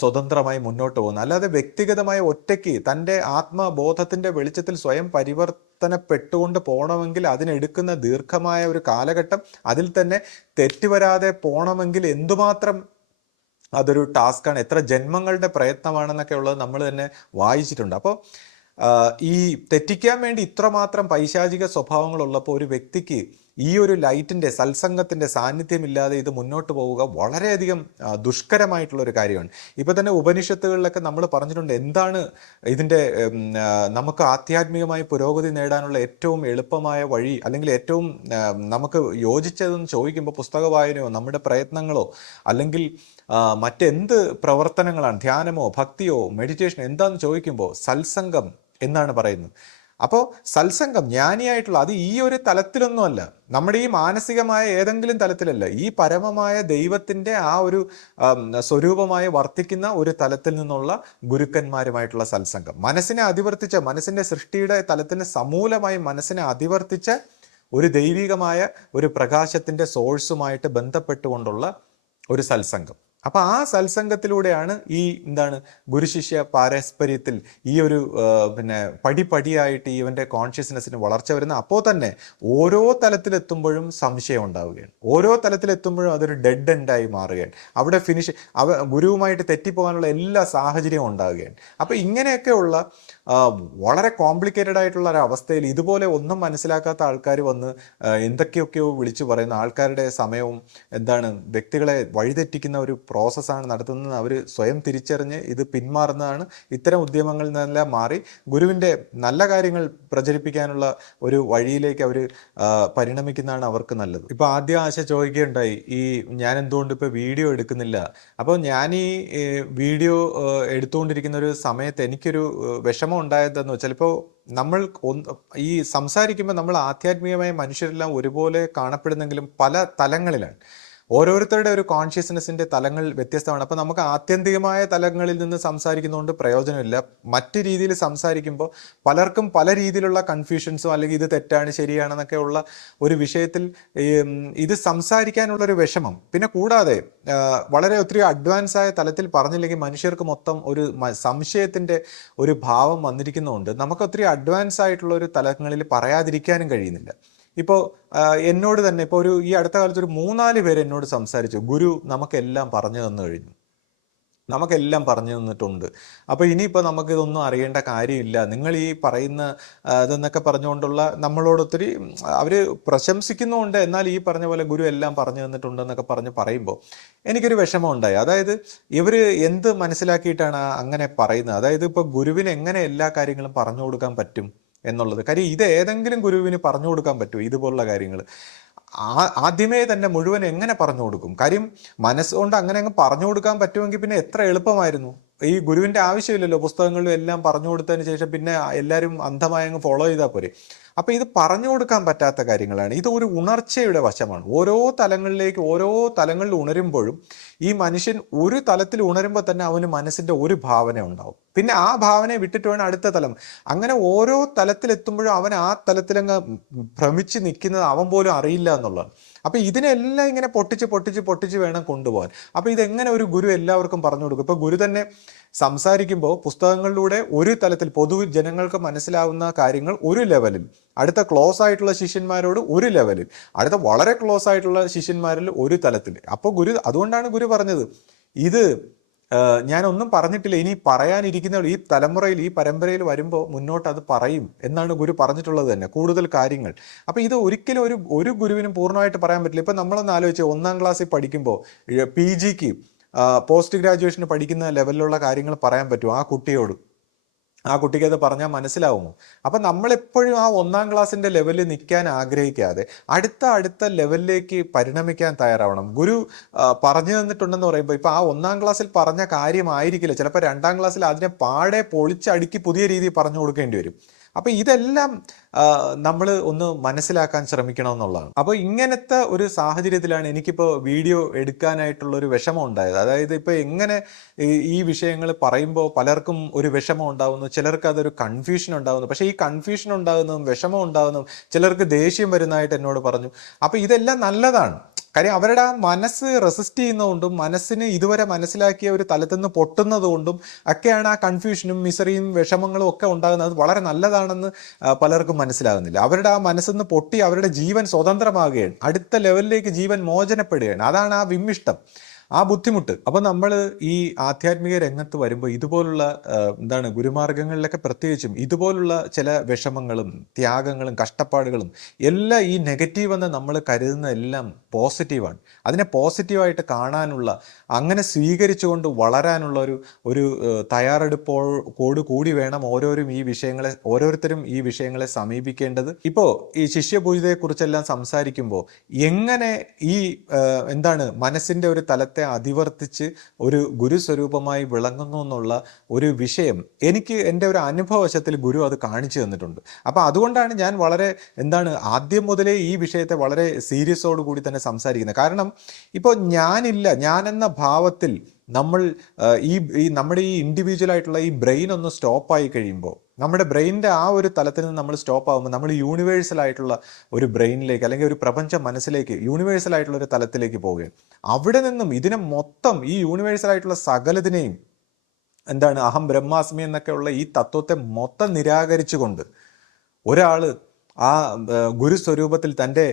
സ്വതന്ത്രമായി മുന്നോട്ട് പോകുന്നത്. അല്ലാതെ വ്യക്തിഗതമായ ഒറ്റയ്ക്ക് തൻ്റെ ആത്മബോധത്തിൻ്റെ വെളിച്ചത്തിൽ സ്വയം പരിവർത്തനപ്പെട്ടുകൊണ്ട് പോകണമെങ്കിൽ അതിനെടുക്കുന്ന ദീർഘമായ ഒരു കാലഘട്ടം, അതിൽ തന്നെ തെറ്റുവരാതെ പോകണമെങ്കിൽ എന്തുമാത്രം അതൊരു ടാസ്ക്കാണ്, എത്ര ജന്മങ്ങളുടെ പ്രയത്നമാണെന്നൊക്കെ ഉള്ളത് നമ്മൾ തന്നെ വായിച്ചിട്ടുണ്ട്. അപ്പോൾ ഈ തെറ്റിക്കാൻ വേണ്ടി ഇത്രമാത്രം പൈശാചിക സ്വഭാവങ്ങളുള്ളപ്പോൾ ഒരു വ്യക്തിക്ക് ഈ ഒരു ലൈറ്റിൻ്റെ സത്സംഗത്തിൻ്റെ സാന്നിധ്യമില്ലാതെ ഇത് മുന്നോട്ട് പോവുക വളരെയധികം ദുഷ്കരമായിട്ടുള്ളൊരു കാര്യമാണ്. ഇപ്പോൾ തന്നെ ഉപനിഷത്തുകളിലൊക്കെ നമ്മൾ പറഞ്ഞിട്ടുണ്ട് എന്താണ് ഇതിൻ്റെ നമുക്ക് ആധ്യാത്മികമായി പുരോഗതി നേടാനുള്ള ഏറ്റവും എളുപ്പമായ വഴി, അല്ലെങ്കിൽ ഏറ്റവും നമുക്ക് യോജിച്ചതെന്ന് ചോദിക്കുമ്പോൾ പുസ്തക വായനയോ നമ്മുടെ പ്രയത്നങ്ങളോ അല്ലെങ്കിൽ മറ്റെന്ത് പ്രവർത്തനങ്ങളാണ്, ധ്യാനമോ ഭക്തിയോ മെഡിറ്റേഷനോ എന്താണെന്ന് ചോദിക്കുമ്പോൾ സത്സംഗം എന്നാണ് പറയുന്നത്. അപ്പോൾ സത്സംഗം ജ്ഞാനിയായിട്ടുള്ള അത് ഈ ഒരു തലത്തിലൊന്നുമല്ല, നമ്മുടെ ഈ മാനസികമായ ഏതെങ്കിലും തലത്തിലല്ല, ഈ പരമമായ ദൈവത്തിൻ്റെ ആ ഒരു സ്വരൂപമായി വർത്തിക്കുന്ന ഒരു തലത്തിൽ നിന്നുള്ള ഗുരുക്കന്മാരുമായിട്ടുള്ള സത്സംഗം, മനസ്സിനെ അതിവർത്തിച്ച, മനസ്സിൻ്റെ സൃഷ്ടിയുടെ തലത്തിന് സമൂലമായി മനസ്സിനെ അതിവർത്തിച്ച ഒരു ദൈവികമായ ഒരു പ്രകാശത്തിൻ്റെ സോഴ്സുമായിട്ട് ബന്ധപ്പെട്ടുകൊണ്ടുള്ള ഒരു സത്സംഗം. അപ്പൊ ആ സത്സംഗത്തിലൂടെയാണ് ഈ എന്താണ് ഗുരുശിഷ്യ പാരസ്പര്യത്തിൽ ഈ ഒരു പിന്നെ പടിപടിയായിട്ട് ഇവന്റെ കോൺഷ്യസ്നെസ്സിന് വളർച്ച വരുന്ന. അപ്പോൾ തന്നെ ഓരോ തലത്തിലെത്തുമ്പോഴും സംശയം ഉണ്ടാവുകയാണ്, ഓരോ തലത്തിലെത്തുമ്പോഴും അതൊരു ഡെഡ് എൻഡായി മാറുകയാണ്, അവിടെ ഫിനിഷ് ഗുരുവുമായിട്ട് തെറ്റിപ്പോകാനുള്ള എല്ലാ സാഹചര്യവും ഉണ്ടാവുകയാണ്. അപ്പൊ ഇങ്ങനെയൊക്കെയുള്ള വളരെ കോംപ്ലിക്കേറ്റഡ് ആയിട്ടുള്ള ഒരു അവസ്ഥയിൽ ഇതുപോലെ ഒന്നും മനസ്സിലാക്കാത്ത ആൾക്കാർ വന്ന് എന്തൊക്കെയൊക്കെയോ വിളിച്ചു പറയുന്ന ആൾക്കാരുടെ സമയവും എന്താണ് വ്യക്തികളെ വഴിതെറ്റിക്കുന്ന ഒരു പ്രോസസ്സാണ് നടത്തുന്നത്. അവർ സ്വയം തിരിച്ചറിഞ്ഞ് ഇത് പിന്മാറുന്നതാണ്. ഇത്തരം ഉദ്യമങ്ങളിൽ നിന്നെല്ലാം മാറി ഗുരുവിൻ്റെ നല്ല കാര്യങ്ങൾ പ്രചരിപ്പിക്കാനുള്ള ഒരു വഴിയിലേക്ക് അവർ പരിണമിക്കുന്നതാണ് അവർക്ക് നല്ലത്. ഇപ്പോൾ ആദ്യം ആശ ചോദിക്കുകയുണ്ടായി, ഈ ഞാൻ എന്തുകൊണ്ട് ഇപ്പോൾ വീഡിയോ എടുക്കുന്നില്ല. അപ്പോൾ ഞാൻ ഈ വീഡിയോ എടുത്തുകൊണ്ടിരിക്കുന്ന ഒരു സമയത്ത് എനിക്കൊരു വിഷമം ഉണ്ടായതെന്ന് വെച്ചാൽ, ഇപ്പോൾ നമ്മൾ ഈ സംസാരിക്കുമ്പോൾ നമ്മൾ ആധ്യാത്മികമായ മനുഷ്യരെല്ലാം ഒരുപോലെ കാണപ്പെടുന്നെങ്കിലും പല തലങ്ങളിലാണ്. ഓരോരുത്തരുടെ ഒരു കോൺഷ്യസ്നെസ്സിന്റെ തലങ്ങൾ വ്യത്യസ്തമാണ്. അപ്പോൾ നമുക്ക് ആത്യന്തികമായ തലങ്ങളിൽ നിന്ന് സംസാരിക്കുന്നതുകൊണ്ട് പ്രയോജനമില്ല. മറ്റു രീതിയിൽ സംസാരിക്കുമ്പോൾ പലർക്കും പല രീതിയിലുള്ള കൺഫ്യൂഷൻസും അല്ലെങ്കിൽ ഇത് തെറ്റാണ് ശരിയാണെന്നൊക്കെ ഉള്ള ഒരു വിഷയത്തിൽ ഇത് സംസാരിക്കാനുള്ളൊരു വിഷമം. പിന്നെ കൂടാതെ വളരെ ഒത്തിരി അഡ്വാൻസ് ആയ തലത്തിൽ പറഞ്ഞില്ലെങ്കിൽ മനുഷ്യർക്ക് മൊത്തം ഒരു സംശയത്തിൻ്റെ ഒരു ഭാവം വന്നിരിക്കുന്നതുകൊണ്ട് നമുക്ക് ഒത്തിരി അഡ്വാൻസ് ആയിട്ടുള്ള ഒരു തലങ്ങളിൽ പറയാതിരിക്കാനും കഴിയുന്നില്ല. ഇപ്പോൾ എന്നോട് തന്നെ ഇപ്പോൾ ഈ അടുത്ത കാലത്ത് ഒരു 3-4 പേര് എന്നോട് സംസാരിച്ചു, ഗുരു നമുക്കെല്ലാം പറഞ്ഞു തന്നു കഴിഞ്ഞു, നമുക്കെല്ലാം പറഞ്ഞു തന്നിട്ടുണ്ട്, അപ്പോൾ ഇനിയിപ്പോൾ നമുക്കിതൊന്നും അറിയേണ്ട കാര്യമില്ല, നിങ്ങൾ ഈ പറയുന്ന ഇതെന്നൊക്കെ പറഞ്ഞുകൊണ്ടുള്ള നമ്മളോടൊത്തിരി അവർ പ്രശംസിക്കുന്നുമുണ്ട്. എന്നാൽ ഈ പറഞ്ഞ പോലെ ഗുരു എല്ലാം പറഞ്ഞു തന്നിട്ടുണ്ടെന്നൊക്കെ പറയുമ്പോൾ എനിക്കൊരു വിഷമം ഉണ്ടായി. അതായത് ഇവർ എന്ത് മനസ്സിലാക്കിയിട്ടാണ് അങ്ങനെ പറയുന്നത്? അതായത് ഇപ്പോൾ ഗുരുവിന് എങ്ങനെ എല്ലാ കാര്യങ്ങളും പറഞ്ഞു കൊടുക്കാൻ പറ്റും എന്നുള്ളത്. കാര്യം ഇത് ഏതെങ്കിലും ഗുരുവിന് പറഞ്ഞു കൊടുക്കാൻ പറ്റുമോ ഇതുപോലുള്ള കാര്യങ്ങൾ? ആദ്യമേ തന്നെ മുഴുവൻ എങ്ങനെ പറഞ്ഞു കൊടുക്കും? കാര്യം മനസ്സുകൊണ്ട് അങ്ങനെ അങ്ങ് പറഞ്ഞു കൊടുക്കാൻ പറ്റുമെങ്കിൽ പിന്നെ എത്ര എളുപ്പമായിരുന്നു. ഈ ഗുരുവിൻ്റെ ആവശ്യമില്ലല്ലോ, പുസ്തകങ്ങളിലും എല്ലാം പറഞ്ഞു കൊടുത്തതിന് ശേഷം പിന്നെ എല്ലാവരും അന്ധമായി അങ്ങ് ഫോളോ ചെയ്താൽ പോരെ. അപ്പോൾ ഇത് പറഞ്ഞു കൊടുക്കാൻ പറ്റാത്ത കാര്യങ്ങളാണ്. ഇത് ഒരു ഉണർച്ചയുടെ വശമാണ്. ഓരോ തലങ്ങളിൽ ഉണരുമ്പോഴും ഈ മനുഷ്യൻ ഒരു തലത്തിൽ ഉണരുമ്പോൾ തന്നെ അവന് മനസ്സിൻ്റെ ഒരു ഭാവന ഉണ്ടാവും. പിന്നെ ആ ഭാവനയെ വിട്ടിട്ട് വേണം അടുത്ത തലം. അങ്ങനെ ഓരോ തലത്തിലെത്തുമ്പോഴും അവൻ ആ തലത്തിലങ്ങ് ഭ്രമിച്ച് നിൽക്കുന്നത് അവൻ പോലും അറിയില്ല എന്നുള്ളതാണ്. അപ്പോൾ ഇതിനെല്ലാം ഇങ്ങനെ പൊട്ടിച്ച് വേണം കൊണ്ടുപോകാൻ. അപ്പോൾ ഇതെങ്ങനെ ഒരു ഗുരു എല്ലാവർക്കും പറഞ്ഞു കൊടുക്കും? ഇപ്പോൾ ഗുരു തന്നെ സംസാരിക്കുമ്പോൾ പുസ്തകങ്ങളിലൂടെ ഒരു തലത്തിൽ പൊതുജനങ്ങൾക്ക് മനസ്സിലാവുന്ന കാര്യങ്ങൾ ഒരു ലെവലിൽ, അടുത്ത ക്ലോസ് ആയിട്ടുള്ള ശിഷ്യന്മാരോട് ഒരു ലെവലിൽ, അടുത്ത വളരെ ക്ലോസ് ആയിട്ടുള്ള ശിഷ്യന്മാരിൽ ഒരു തലത്തിൽ. അപ്പോൾ അതുകൊണ്ടാണ് ഗുരു പറഞ്ഞത്, ഇത് ഞാനൊന്നും പറഞ്ഞിട്ടില്ല, ഇനി പറയാനിരിക്കുന്ന ഈ തലമുറയിൽ ഈ പരമ്പരയിൽ വരുമ്പോൾ മുന്നോട്ട് അത് പറയും എന്നാണ് ഗുരു പറഞ്ഞിട്ടുള്ളത് തന്നെ, കൂടുതൽ കാര്യങ്ങൾ. അപ്പോൾ ഇത് ഒരിക്കലും ഒരു ഗുരുവിനും പൂർണ്ണമായിട്ട് പറയാൻ പറ്റില്ല. ഇപ്പം നമ്മളൊന്ന് ആലോചിച്ച് 1-ാം ക്ലാസ്സിൽ പഠിക്കുമ്പോൾ PG പോസ്റ്റ് ഗ്രാജുവേഷന് പഠിക്കുന്ന ലെവലിലുള്ള കാര്യങ്ങൾ പറയാൻ പറ്റുമോ ആ കുട്ടിക്ക് അത് പറഞ്ഞാൽ മനസ്സിലാവുമോ? അപ്പം നമ്മളെപ്പോഴും ആ 1-ാം ക്ലാസ്സിൻ്റെ ലെവലിൽ നിൽക്കാൻ ആഗ്രഹിക്കാതെ അടുത്ത ലെവലിലേക്ക് പരിണമിക്കാൻ തയ്യാറാവണം. ഗുരു പറഞ്ഞു തന്നിട്ടുണ്ടെന്ന് പറയുമ്പോൾ ഇപ്പോൾ ആ 1-ാം ക്ലാസ്സിൽ പറഞ്ഞ കാര്യമായിരിക്കില്ല, ചിലപ്പോൾ 2-ാം ക്ലാസ്സിൽ അതിനെ പാടെ പൊളിച്ചടുക്കി പുതിയ രീതിയിൽ പറഞ്ഞു കൊടുക്കേണ്ടി വരും. അപ്പോൾ ഇതെല്ലാം നമ്മൾ ഒന്ന് മനസ്സിലാക്കാൻ ശ്രമിക്കണം എന്നുള്ളതാണ്. അപ്പോൾ ഇങ്ങനത്തെ ഒരു സാഹചര്യത്തിലാണ് എനിക്കിപ്പോൾ വീഡിയോ എടുക്കാനായിട്ടുള്ളൊരു വിഷമം ഉണ്ടായത്. അതായത് ഇപ്പോൾ എങ്ങനെ ഈ വിഷയങ്ങൾ പറയുമ്പോൾ പലർക്കും ഒരു വിഷമം ഉണ്ടാകുന്നു, ചിലർക്ക് അതൊരു കൺഫ്യൂഷൻ ഉണ്ടാകുന്നു. പക്ഷേ ഈ കൺഫ്യൂഷൻ ഉണ്ടാകുന്നതും വിഷമം ഉണ്ടാകുന്നതും ചിലർക്ക് ദേഷ്യം വരുന്നതായിട്ട് എന്നോട് പറഞ്ഞു. അപ്പോൾ ഇതെല്ലാം നല്ലതാണ്. കാര്യം അവരുടെ ആ മനസ്സ് റെസിസ്റ്റ് ചെയ്യുന്നതുകൊണ്ടും മനസ്സിന് ഇതുവരെ മനസ്സിലാക്കിയ ഒരു തലത്തിൽ നിന്ന് പൊട്ടുന്നത് കൊണ്ടും ഒക്കെയാണ് ആ കൺഫ്യൂഷനും മിസറിയും വിഷമങ്ങളും ഒക്കെ ഉണ്ടാകുന്നത്. അത് വളരെ നല്ലതാണെന്ന് പലർക്കും മനസ്സിലാകുന്നില്ല. അവരുടെ ആ മനസ്സിന്ന് പൊട്ടി അവരുടെ ജീവൻ സ്വതന്ത്രമാകുകയാണ്, അടുത്ത ലെവലിലേക്ക് ജീവൻ മോചനപ്പെടുകയാണ്. അതാണ് ആ വിമ്മിഷ്ടം, ആ ബുദ്ധിമുട്ട്. അപ്പോൾ നമ്മൾ ഈ ആധ്യാത്മിക രംഗത്ത് വരുമ്പോൾ ഇതുപോലുള്ള ഗുരുമാർഗങ്ങളിലൊക്കെ പ്രത്യേകിച്ചും ഇതുപോലുള്ള ചില വിഷമങ്ങളും ത്യാഗങ്ങളും കഷ്ടപ്പാടുകളും എല്ലാം ഈ നെഗറ്റീവ് എന്ന് നമ്മൾ കരുതുന്ന എല്ലാം പോസിറ്റീവാണ്. അതിനെ പോസിറ്റീവായിട്ട് കാണാനുള്ള, അങ്ങനെ സ്വീകരിച്ചുകൊണ്ട് വളരാനുള്ള ഒരു തയ്യാറെടുപ്പോട് കൂടി വേണം ഓരോരുത്തരും ഈ വിഷയങ്ങളെ സമീപിക്കേണ്ടത്. ഇപ്പോൾ ഈ ശിഷ്യപൂജിതയെക്കുറിച്ചെല്ലാം സംസാരിക്കുമ്പോൾ എങ്ങനെ ഈ മനസ്സിൻ്റെ ഒരു തലത്തെ അതിവർത്തിച്ച് ഒരു ഗുരുസ്വരൂപമായി വിളങ്ങുന്നു എന്നുള്ള ഒരു വിഷയം എനിക്ക് എൻ്റെ ഒരു അനുഭവവശത്തിൽ ഗുരു അത് കാണിച്ചു തന്നിട്ടുണ്ട്. അപ്പോൾ അതുകൊണ്ടാണ് ഞാൻ വളരെ ആദ്യം മുതലേ ഈ വിഷയത്തെ വളരെ സീരിയസോട് കൂടി തന്നെ സംസാരിക്കുന്നത്. കാരണം ഇപ്പോൾ ഞാനെന്ന ഭാവത്തിൽ നമ്മൾ ഈ ഈ നമ്മുടെ ഈ ഇൻഡിവിജ്വൽ ആയിട്ടുള്ള ഈ ബ്രെയിൻ ഒന്ന് സ്റ്റോപ്പായി കഴിയുമ്പോൾ, നമ്മുടെ ബ്രെയിനിൻ്റെ ആ ഒരു തലത്തിൽ നിന്ന് നമ്മൾ സ്റ്റോപ്പ് ആകുമ്പോൾ നമ്മൾ യൂണിവേഴ്സൽ ആയിട്ടുള്ള ഒരു ബ്രെയിനിലേക്ക്, അല്ലെങ്കിൽ ഒരു പ്രപഞ്ച മനസ്സിലേക്ക്, യൂണിവേഴ്സൽ ആയിട്ടുള്ള ഒരു തലത്തിലേക്ക് പോവുകയാണ്. അവിടെ നിന്നും ഇതിനെ മൊത്തം, ഈ യൂണിവേഴ്സൽ ആയിട്ടുള്ള സകലതിനെയും, എന്താണ് അഹം ബ്രഹ്മാസ്മി എന്നൊക്കെയുള്ള ഈ തത്വത്തെ മൊത്തം നിരാകരിച്ചുകൊണ്ട് ഒരാൾ ആ ഗുരുസ്വരൂപത്തിൽ തൻ്റെ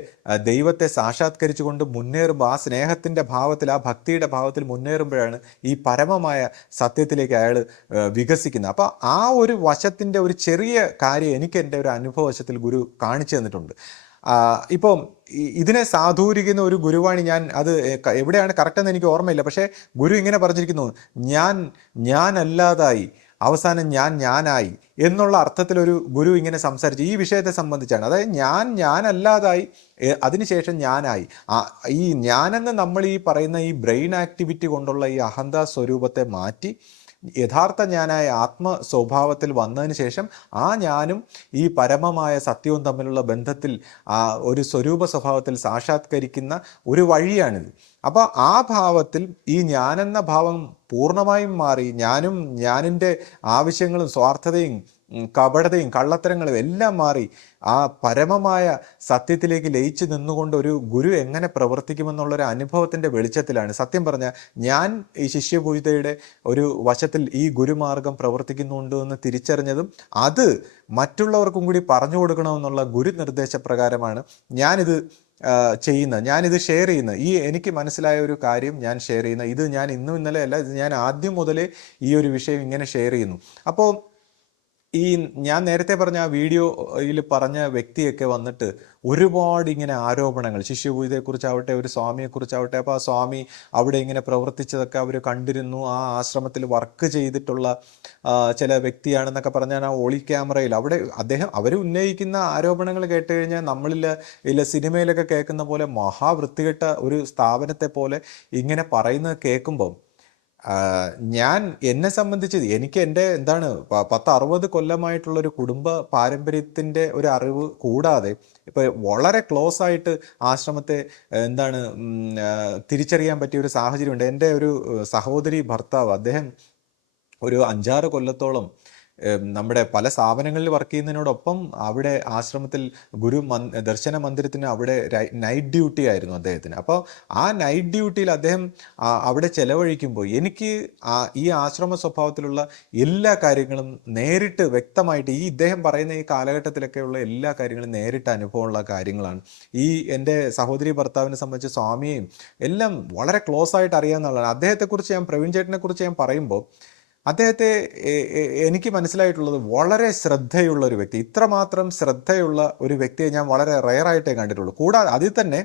ദൈവത്തെ സാക്ഷാത്കരിച്ചുകൊണ്ട് മുന്നേറുമ്പോൾ, ആ സ്നേഹത്തിൻ്റെ ഭാവത്തിൽ, ആ ഭക്തിയുടെ ഭാവത്തിൽ മുന്നേറുമ്പോഴാണ് ഈ പരമമായ സത്യത്തിലേക്ക് അയാൾ വികസിക്കുന്നത്. അപ്പോൾ ആ ഒരു വശത്തിൻ്റെ ഒരു ചെറിയ കാര്യം എനിക്ക് എൻ്റെ ഒരു അനുഭവവശത്തിൽ ഗുരു കാണിച്ചു തന്നിട്ടുണ്ട്. ഇപ്പം ഇതിനെ സാധൂരിക്കുന്ന ഒരു ഗുരുവാണി, ഞാൻ അത് എവിടെയാണ് കറക്റ്റെന്ന് എനിക്ക് ഓർമ്മയില്ല, പക്ഷേ ഗുരു ഇങ്ങനെ പറഞ്ഞിരിക്കുന്നു: ഞാനല്ലാതായി അവസാനം ഞാനായി എന്നുള്ള അർത്ഥത്തിലൊരു ഗുരു ഇങ്ങനെ സംസാരിച്ചു. ഈ വിഷയത്തെ സംബന്ധിച്ചാണ്. അതായത് ഞാനല്ലാതായി, അതിനുശേഷം ഞാനായി. ഈ ഞാനെന്ന് നമ്മൾ ഈ പറയുന്ന ഈ ബ്രെയിൻ ആക്ടിവിറ്റി കൊണ്ടുള്ള ഈ അഹന്താ സ്വരൂപത്തെ മാറ്റി യഥാർത്ഥ ഞാനായ ആത്മ സ്വഭാവത്തിൽ വന്നതിന് ശേഷം ആ ഞാനും ഈ പരമമായ സത്യവും തമ്മിലുള്ള ബന്ധത്തിൽ ഒരു സ്വരൂപ സ്വഭാവത്തിൽ സാക്ഷാത്കരിക്കുന്ന ഒരു വഴിയാണിത്. അപ്പോൾ ആ ഭാവത്തിൽ ഈ ഞാനെന്ന ഭാവം പൂർണ്ണമായും മാറി, ഞാനിൻ്റെ ആവശ്യങ്ങളും സ്വാർത്ഥതയും കപടതയും കള്ളത്തരങ്ങളും എല്ലാം മാറി ആ പരമമായ സത്യത്തിലേക്ക് ലയിച്ചു നിന്നുകൊണ്ട് ഒരു ഗുരു എങ്ങനെ പ്രവർത്തിക്കുമെന്നുള്ളൊരു അനുഭവത്തിൻ്റെ വെളിച്ചത്തിലാണ് സത്യം പറഞ്ഞാൽ ഞാൻ ഈ ശിഷ്യപൂജിതയുടെ ഒരു വശത്തിൽ ഈ ഗുരുമാർഗം പ്രവർത്തിക്കുന്നുണ്ട് എന്ന് തിരിച്ചറിഞ്ഞതും അത് മറ്റുള്ളവർക്കും കൂടി പറഞ്ഞു കൊടുക്കണമെന്നുള്ള ഗുരു നിർദ്ദേശപ്രകാരമാണ് ഞാനിത് ചെയ്യുന്നത്, ഞാനിത് ഷെയർ ചെയ്യുന്നത്. ഈ എനിക്ക് മനസ്സിലായ ഒരു കാര്യം ഞാൻ ഷെയർ ചെയ്യുന്നത്. ഇത് ഞാൻ ഇന്നും ഇന്നലെ അല്ല, ഇത് ഞാൻ ആദ്യം മുതലേ ഈ ഒരു വിഷയം ഇങ്ങനെ ഷെയർ ചെയ്യുന്നു. അപ്പോൾ ഈ ഞാൻ നേരത്തെ പറഞ്ഞ ആ വീഡിയോയിൽ പറഞ്ഞ വ്യക്തിയൊക്കെ വന്നിട്ട് ഒരുപാട് ഇങ്ങനെ ആരോപണങ്ങൾ, ശിഷ്യപൂജയെക്കുറിച്ചാവട്ടെ, ഒരു സ്വാമിയെക്കുറിച്ചാവട്ടെ, അപ്പോൾ ആ സ്വാമി അവിടെ ഇങ്ങനെ പ്രവർത്തിച്ചതൊക്കെ അവർ കണ്ടിരുന്നു, ആ ആശ്രമത്തിൽ വർക്ക് ചെയ്തിട്ടുള്ള ചില വ്യക്തിയാണെന്നൊക്കെ പറഞ്ഞാൽ ആ ഒളി ക്യാമറയിൽ അവിടെ അവർ ഉന്നയിക്കുന്ന ആരോപണങ്ങൾ കേട്ട് കഴിഞ്ഞാൽ ഇല്ല സിനിമയിലൊക്കെ കേൾക്കുന്ന പോലെ മഹാവൃത്തികെട്ട ഒരു സ്ഥാപനത്തെ പോലെ ഇങ്ങനെ പറയുന്നത് കേൾക്കുമ്പം ഞാൻ എന്നെ സംബന്ധിച്ച് എനിക്ക് എൻ്റെ 10-60 കൊല്ലമായിട്ടുള്ളൊരു കുടുംബ പാരമ്പര്യത്തിൻ്റെ ഒരു അറിവ് കൂടാതെ ഇപ്പോൾ വളരെ ക്ലോസ് ആയിട്ട് ആശ്രമത്തെ തിരിച്ചറിയാൻ പറ്റിയ ഒരു സാഹചര്യമുണ്ട്. എൻ്റെ ഒരു സഹോദരി ഭർത്താവ്, അദ്ദേഹം ഒരു 5-6 കൊല്ലത്തോളം നമ്മുടെ പല സ്ഥാപനങ്ങളിൽ വർക്ക് ചെയ്യുന്നതിനോടൊപ്പം അവിടെ ആശ്രമത്തിൽ ദർശന മന്ദിരത്തിന് അവിടെ നൈറ്റ് ഡ്യൂട്ടി ആയിരുന്നു അദ്ദേഹത്തിന്. അപ്പോൾ ആ നൈറ്റ് ഡ്യൂട്ടിയിൽ അദ്ദേഹം അവിടെ ചെലവഴിക്കുമ്പോൾ എനിക്ക് ഈ ആശ്രമ സ്വഭാവത്തിലുള്ള എല്ലാ കാര്യങ്ങളും നേരിട്ട് വ്യക്തമായിട്ട് ഇദ്ദേഹം പറയുന്ന ഈ കാലഘട്ടത്തിലൊക്കെയുള്ള എല്ലാ കാര്യങ്ങളും നേരിട്ട് അനുഭവമുള്ള കാര്യങ്ങളാണ്. എൻ്റെ സഹോദരി ഭർത്താവിനെ സംബന്ധിച്ച് സ്വാമിയെയും എല്ലാം വളരെ ക്ലോസ് ആയിട്ട് അറിയാവുന്നതാണ്. അദ്ദേഹത്തെക്കുറിച്ച് പ്രവീൺ ചേട്ടനെക്കുറിച്ച് ഞാൻ പറയുമ്പോൾ അദ്ദേഹത്തെ എനിക്ക് മനസ്സിലായിട്ടുള്ളത് വളരെ ശ്രദ്ധയുള്ള ഒരു വ്യക്തി. ഇത്രമാത്രം ശ്രദ്ധയുള്ള ഒരു വ്യക്തിയെ ഞാൻ വളരെ റെയറായിട്ടേ കണ്ടിട്ടുള്ളൂ. കൂടാതെ അതിൽ തന്നെ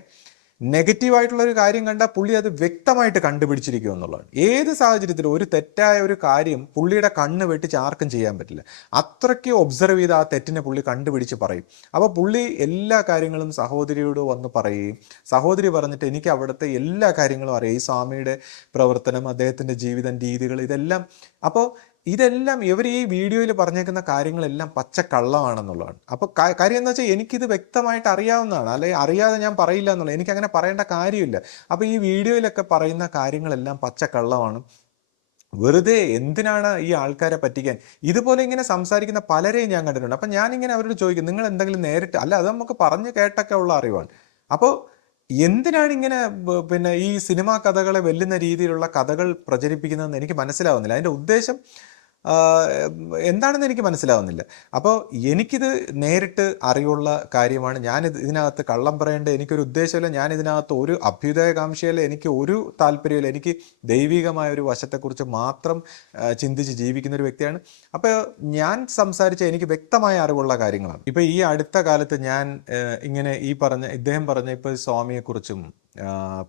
നെഗറ്റീവായിട്ടുള്ള ഒരു കാര്യം കണ്ടാൽ പുള്ളി അത് വ്യക്തമായിട്ട് കണ്ടുപിടിച്ചിരിക്കും എന്നുള്ളതാണ്. ഏത് സാഹചര്യത്തിലും ഒരു തെറ്റായ ഒരു കാര്യം പുള്ളിയുടെ കണ്ണ് വെട്ടിച്ച് ആർക്കും ചെയ്യാൻ പറ്റില്ല. അത്രയ്ക്ക് ഒബ്സർവ് ചെയ്ത് ആ തെറ്റിനെ പുള്ളി കണ്ടുപിടിച്ച് പറയും. അപ്പോൾ പുള്ളി എല്ലാ കാര്യങ്ങളും സഹോദരിയോട് വന്ന് പറയുകയും സഹോദരി പറഞ്ഞിട്ട് എനിക്ക് അവിടുത്തെ എല്ലാ കാര്യങ്ങളും അറിയാം, ഈ സ്വാമിയുടെ പ്രവർത്തനം, അദ്ദേഹത്തിൻ്റെ ജീവിതം രീതികൾ, ഇതെല്ലാം. അപ്പോൾ ഇതെല്ലാം ഇവർ ഈ വീഡിയോയിൽ പറഞ്ഞേക്കുന്ന കാര്യങ്ങളെല്ലാം പച്ചക്കള്ളമാണെന്നുള്ളതാണ്. അപ്പോൾ കാര്യം എന്താ വെച്ചാൽ എനിക്കിത് വ്യക്തമായിട്ട് അറിയാവുന്നതാണ്, അല്ലെങ്കിൽ അറിയാതെ ഞാൻ പറയില്ല എന്നുള്ളത്. എനിക്കങ്ങനെ പറയേണ്ട കാര്യമില്ല. അപ്പോൾ ഈ വീഡിയോയിലൊക്കെ പറയുന്ന കാര്യങ്ങളെല്ലാം പച്ചക്കള്ളമാണ്. വെറുതെ എന്തിനാണ് ഈ ആൾക്കാരെ പറ്റിക്കാൻ? ഇതുപോലെ ഇങ്ങനെ സംസാരിക്കുന്ന പലരെയും ഞാൻ കണ്ടിട്ടുണ്ട്. അപ്പം ഞാനിങ്ങനെ അവരോട് ചോദിക്കും, നിങ്ങൾ എന്തെങ്കിലും നേരിട്ട് അല്ല, അത് നമുക്ക് പറഞ്ഞു കേട്ടൊക്കെ ഉള്ള അറിവാണ്. അപ്പോൾ എന്തിനാണ് ഇങ്ങനെ ഈ സിനിമാ കഥകളെ വെല്ലുന്ന രീതിയിലുള്ള കഥകൾ പ്രചരിപ്പിക്കുന്നതെന്ന് എനിക്ക് മനസ്സിലാവുന്നില്ല. അതിൻ്റെ ഉദ്ദേശം എന്താണെന്ന് എനിക്ക് മനസ്സിലാവുന്നില്ല. അപ്പോൾ എനിക്കിത് നേരിട്ട് അറിവുള്ള കാര്യമാണ്. ഇതിനകത്ത് കള്ളം പറയേണ്ട എനിക്കൊരു ഉദ്ദേശമില്ല. ഇതിനകത്ത് ഒരു അഭ്യുദയകാംക്ഷയില്ല, എനിക്ക് ഒരു താല്പര്യമില്ല. എനിക്ക് ദൈവികമായ ഒരു വശത്തെക്കുറിച്ച് മാത്രം ചിന്തിച്ച് ജീവിക്കുന്ന ഒരു വ്യക്തിയാണ്. അപ്പോൾ ഞാൻ സംസാരിച്ച എനിക്ക് വ്യക്തമായ അറിവുള്ള കാര്യങ്ങളാണ്. ഇപ്പോൾ ഈ അടുത്ത കാലത്ത് ഞാൻ ഇങ്ങനെ ഇദ്ദേഹം പറഞ്ഞ ഇപ്പോൾ സ്വാമിയെക്കുറിച്ചും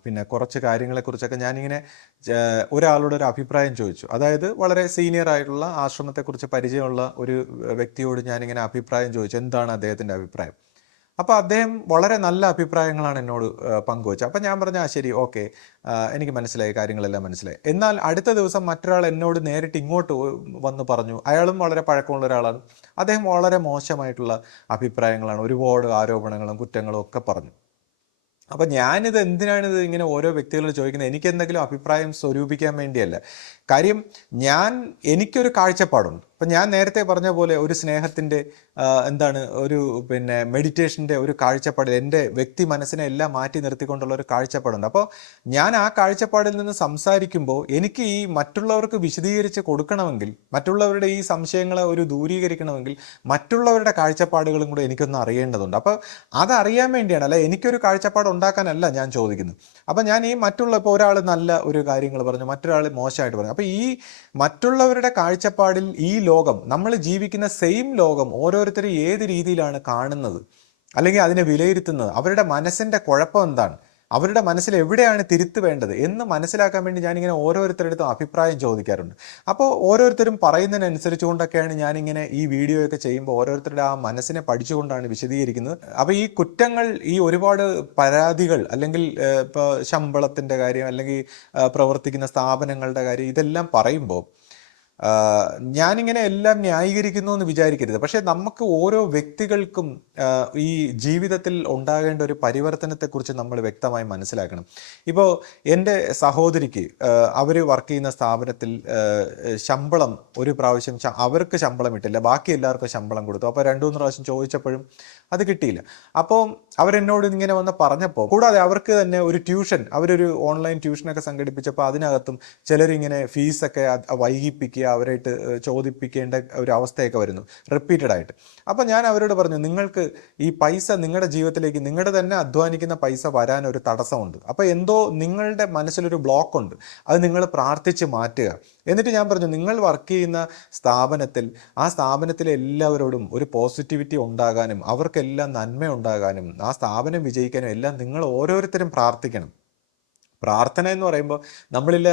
പിന്നെ കുറച്ച് കാര്യങ്ങളെക്കുറിച്ചൊക്കെ ഞാനിങ്ങനെ ഒരാളോട് ഒരു അഭിപ്രായം ചോദിച്ചു. അതായത് വളരെ സീനിയർ ആയിട്ടുള്ള ആശ്രമത്തെക്കുറിച്ച് പരിചയമുള്ള ഒരു വ്യക്തിയോട് ഞാനിങ്ങനെ അഭിപ്രായം ചോദിച്ചു, എന്താണ് അദ്ദേഹത്തിൻ്റെ അഭിപ്രായം. അപ്പോൾ അദ്ദേഹം വളരെ നല്ല അഭിപ്രായങ്ങളാണ് എന്നോട് പങ്കുവച്ചത്. അപ്പം ഞാൻ പറഞ്ഞു, ശരി, ഓക്കെ, എനിക്ക് മനസ്സിലായി, കാര്യങ്ങളെല്ലാം മനസ്സിലായി. എന്നാൽ അടുത്ത ദിവസം മറ്റൊരാൾ എന്നോട് നേരിട്ട് ഇങ്ങോട്ട് വന്ന് പറഞ്ഞു. അയാളും വളരെ പഴക്കമുള്ള ഒരാളാണ്. അദ്ദേഹം വളരെ മോശമായിട്ടുള്ള അഭിപ്രായങ്ങളാണ്, ഒരുപാട് ആരോപണങ്ങളും കുറ്റങ്ങളും ഒക്കെ പറഞ്ഞു. അപ്പൊ ഞാനിത് എന്തിനാണിത് ഇങ്ങനെ ഓരോ വ്യക്തികളോട് ചോദിക്കുന്നത്? എനിക്ക് എന്തെങ്കിലും അഭിപ്രായം സ്വരൂപിക്കാൻ വേണ്ടിയല്ല. കാര്യം എനിക്കൊരു കാഴ്ചപ്പാടുണ്ട്. ഇപ്പൊ ഞാൻ നേരത്തെ പറഞ്ഞ പോലെ ഒരു സ്നേഹത്തിന്റെ എന്താണ് ഒരു മെഡിറ്റേഷന്റെ ഒരു കാഴ്ചപ്പാട്, എൻ്റെ വ്യക്തി മനസ്സിനെ എല്ലാം മാറ്റി നിർത്തിക്കൊണ്ടുള്ള ഒരു കാഴ്ചപ്പാടുണ്ട്. അപ്പോൾ ഞാൻ ആ കാഴ്ചപ്പാടിൽ നിന്ന് സംസാരിക്കുമ്പോൾ എനിക്ക് ഈ മറ്റുള്ളവർക്ക് വിശദീകരിച്ച് കൊടുക്കണമെങ്കിൽ, മറ്റുള്ളവരുടെ ഈ സംശയങ്ങളെ ഒരു ദൂരീകരിക്കണമെങ്കിൽ മറ്റുള്ളവരുടെ കാഴ്ചപ്പാടുകളും കൂടെ എനിക്കൊന്ന് അറിയേണ്ടതുണ്ട്. അപ്പോൾ അതറിയാൻ വേണ്ടിയാണ്, അല്ല എനിക്കൊരു കാഴ്ചപ്പാട് ഉണ്ടാക്കാനല്ല ഞാൻ ചോദിക്കുന്നത്. അപ്പം ഞാൻ ഈ ഇപ്പോൾ ഒരാൾ നല്ല ഒരു കാര്യങ്ങൾ പറഞ്ഞു, മറ്റൊരാൾ മോശമായിട്ട് പറഞ്ഞു. അപ്പോൾ ഈ മറ്റുള്ളവരുടെ കാഴ്ചപ്പാടിൽ ഈ ലോകം, നമ്മൾ ജീവിക്കുന്ന സെയിം ലോകം ഓരോരുത്തരും ഏത് രീതിയിലാണ് കാണുന്നത്, അല്ലെങ്കിൽ അതിനെ വിലയിരുത്തുന്നത്, അവരുടെ മനസ്സിൻ്റെ കുഴപ്പം എന്താണ്, അവരുടെ മനസ്സിൽ എവിടെയാണ് തിരുത്ത് വേണ്ടത് എന്ന് മനസ്സിലാക്കാൻ വേണ്ടി ഞാനിങ്ങനെ ഓരോരുത്തരുടെ അടുത്തും അഭിപ്രായം ചോദിക്കാറുണ്ട്. അപ്പോൾ ഓരോരുത്തരും പറയുന്നതിനനുസരിച്ചുകൊണ്ടൊക്കെയാണ് ഞാനിങ്ങനെ ഈ വീഡിയോ ഒക്കെ ചെയ്യുമ്പോൾ ഓരോരുത്തരുടെ ആ മനസ്സിനെ പഠിച്ചുകൊണ്ടാണ് വിശദീകരിക്കുന്നത്. അപ്പോൾ ഈ കുറ്റങ്ങൾ, ഈ ഒരുപാട് പരാതികൾ, അല്ലെങ്കിൽ ഇപ്പോൾ ശമ്പളത്തിൻ്റെ കാര്യം, അല്ലെങ്കിൽ പ്രവർത്തിക്കുന്ന സ്ഥാപനങ്ങളുടെ കാര്യം, ഇതെല്ലാം പറയുമ്പോൾ ഞാനിങ്ങനെ എല്ലാം ന്യായീകരിക്കുന്നു എന്ന് വിചാരിക്കരുത്. പക്ഷെ നമുക്ക് ഓരോ വ്യക്തികൾക്കും ഈ ജീവിതത്തിൽ ഉണ്ടാകേണ്ട ഒരു പരിവർത്തനത്തെക്കുറിച്ച് നമ്മൾ വ്യക്തമായി മനസ്സിലാക്കണം. ഇപ്പോൾ എൻ്റെ സഹോദരിക്ക് അവർ വർക്ക് ചെയ്യുന്ന സ്ഥാപനത്തിൽ ശമ്പളം ഒരു പ്രാവശ്യം അവർക്ക് ശമ്പളം കിട്ടില്ല, ബാക്കി എല്ലാവർക്കും ശമ്പളം കൊടുത്തു. അപ്പോൾ 2-3 പ്രാവശ്യം ചോദിച്ചപ്പോഴും അത് കിട്ടിയില്ല. അപ്പോൾ അവരെന്നോട് ഇങ്ങനെ വന്ന് പറഞ്ഞപ്പോൾ, കൂടാതെ അവർക്ക് തന്നെ ഒരു ട്യൂഷൻ, അവരൊരു ഓൺലൈൻ ട്യൂഷനൊക്കെ സംഘടിപ്പിച്ചപ്പോൾ അതിനകത്തും ചിലരിങ്ങനെ ഫീസൊക്കെ വൈകിപ്പിക്കുക, അവരായിട്ട് ചോദിപ്പിക്കേണ്ട ഒരു അവസ്ഥയൊക്കെ വരുന്നു റിപ്പീറ്റഡ് ആയിട്ട്. അപ്പം ഞാൻ അവരോട് പറഞ്ഞു, നിങ്ങൾക്ക് ഈ പൈസ നിങ്ങളുടെ ജീവിതത്തിലേക്ക്, നിങ്ങളുടെ തന്നെ അധ്വാനിക്കുന്ന പൈസ വരാൻ ഒരു തടസ്സമുണ്ട്. അപ്പോൾ എന്തോ നിങ്ങളുടെ മനസ്സിലൊരു ബ്ലോക്ക് ഉണ്ട്, അത് നിങ്ങൾ പ്രാർത്ഥിച്ച് മാറ്റുക. എന്നിട്ട് ഞാൻ പറഞ്ഞു, നിങ്ങൾ വർക്ക് ചെയ്യുന്ന സ്ഥാപനത്തിൽ, ആ സ്ഥാപനത്തിലെ എല്ലാവരോടും ഒരു പോസിറ്റിവിറ്റി ഉണ്ടാകാനും അവർക്കെല്ലാം നന്മ ഉണ്ടാകാനും ആ സ്ഥാപനം വിജയിക്കാനും എല്ലാം നിങ്ങൾ ഓരോരുത്തരും പ്രാർത്ഥിക്കണം. പ്രാർത്ഥന എന്ന് പറയുമ്പോൾ നമ്മളിൽ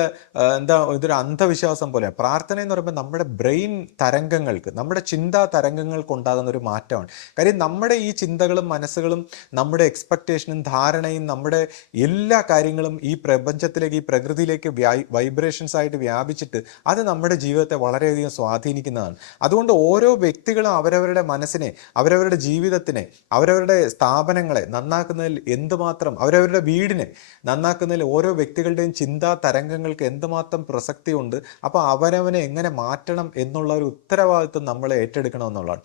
ഇതൊരു അന്ധവിശ്വാസം പോലെയാണ്. പ്രാർത്ഥന എന്ന് പറയുമ്പോൾ നമ്മുടെ ബ്രെയിൻ തരംഗങ്ങൾക്ക്, നമ്മുടെ ചിന്താ തരംഗങ്ങൾക്ക് ഉണ്ടാകുന്ന ഒരു മാറ്റമാണ്. കാര്യം നമ്മുടെ ഈ ചിന്തകളും മനസ്സുകളും നമ്മുടെ എക്സ്പെക്റ്റേഷനും ധാരണയും നമ്മുടെ എല്ലാ കാര്യങ്ങളും ഈ പ്രപഞ്ചത്തിലേക്ക്, ഈ പ്രകൃതിയിലേക്ക് വൈബ്രേഷൻസ് ആയിട്ട് വ്യാപിച്ചിട്ട് അത് നമ്മുടെ ജീവിതത്തെ വളരെയധികം സ്വാധീനിക്കുന്നതാണ്. അതുകൊണ്ട് ഓരോ വ്യക്തികളും അവരവരുടെ മനസ്സിനെ, അവരവരുടെ ജീവിതത്തിനെ, അവരവരുടെ സ്ഥാപനങ്ങളെ നന്നാക്കുന്നതിൽ എന്തുമാത്രം, അവരവരുടെ വീടിനെ നന്നാക്കുന്നതിൽ ഓരോ വ്യക്തികളുടെയും ചിന്താ തരംഗങ്ങൾക്ക് എന്തുമാത്രം പ്രസക്തിയുണ്ട്. അപ്പോൾ അവനവനെ എങ്ങനെ മാറ്റണം എന്നുള്ള ഒരു ഉത്തരവാദിത്വം നമ്മൾ ഏറ്റെടുക്കണമെന്നുള്ളതാണ്.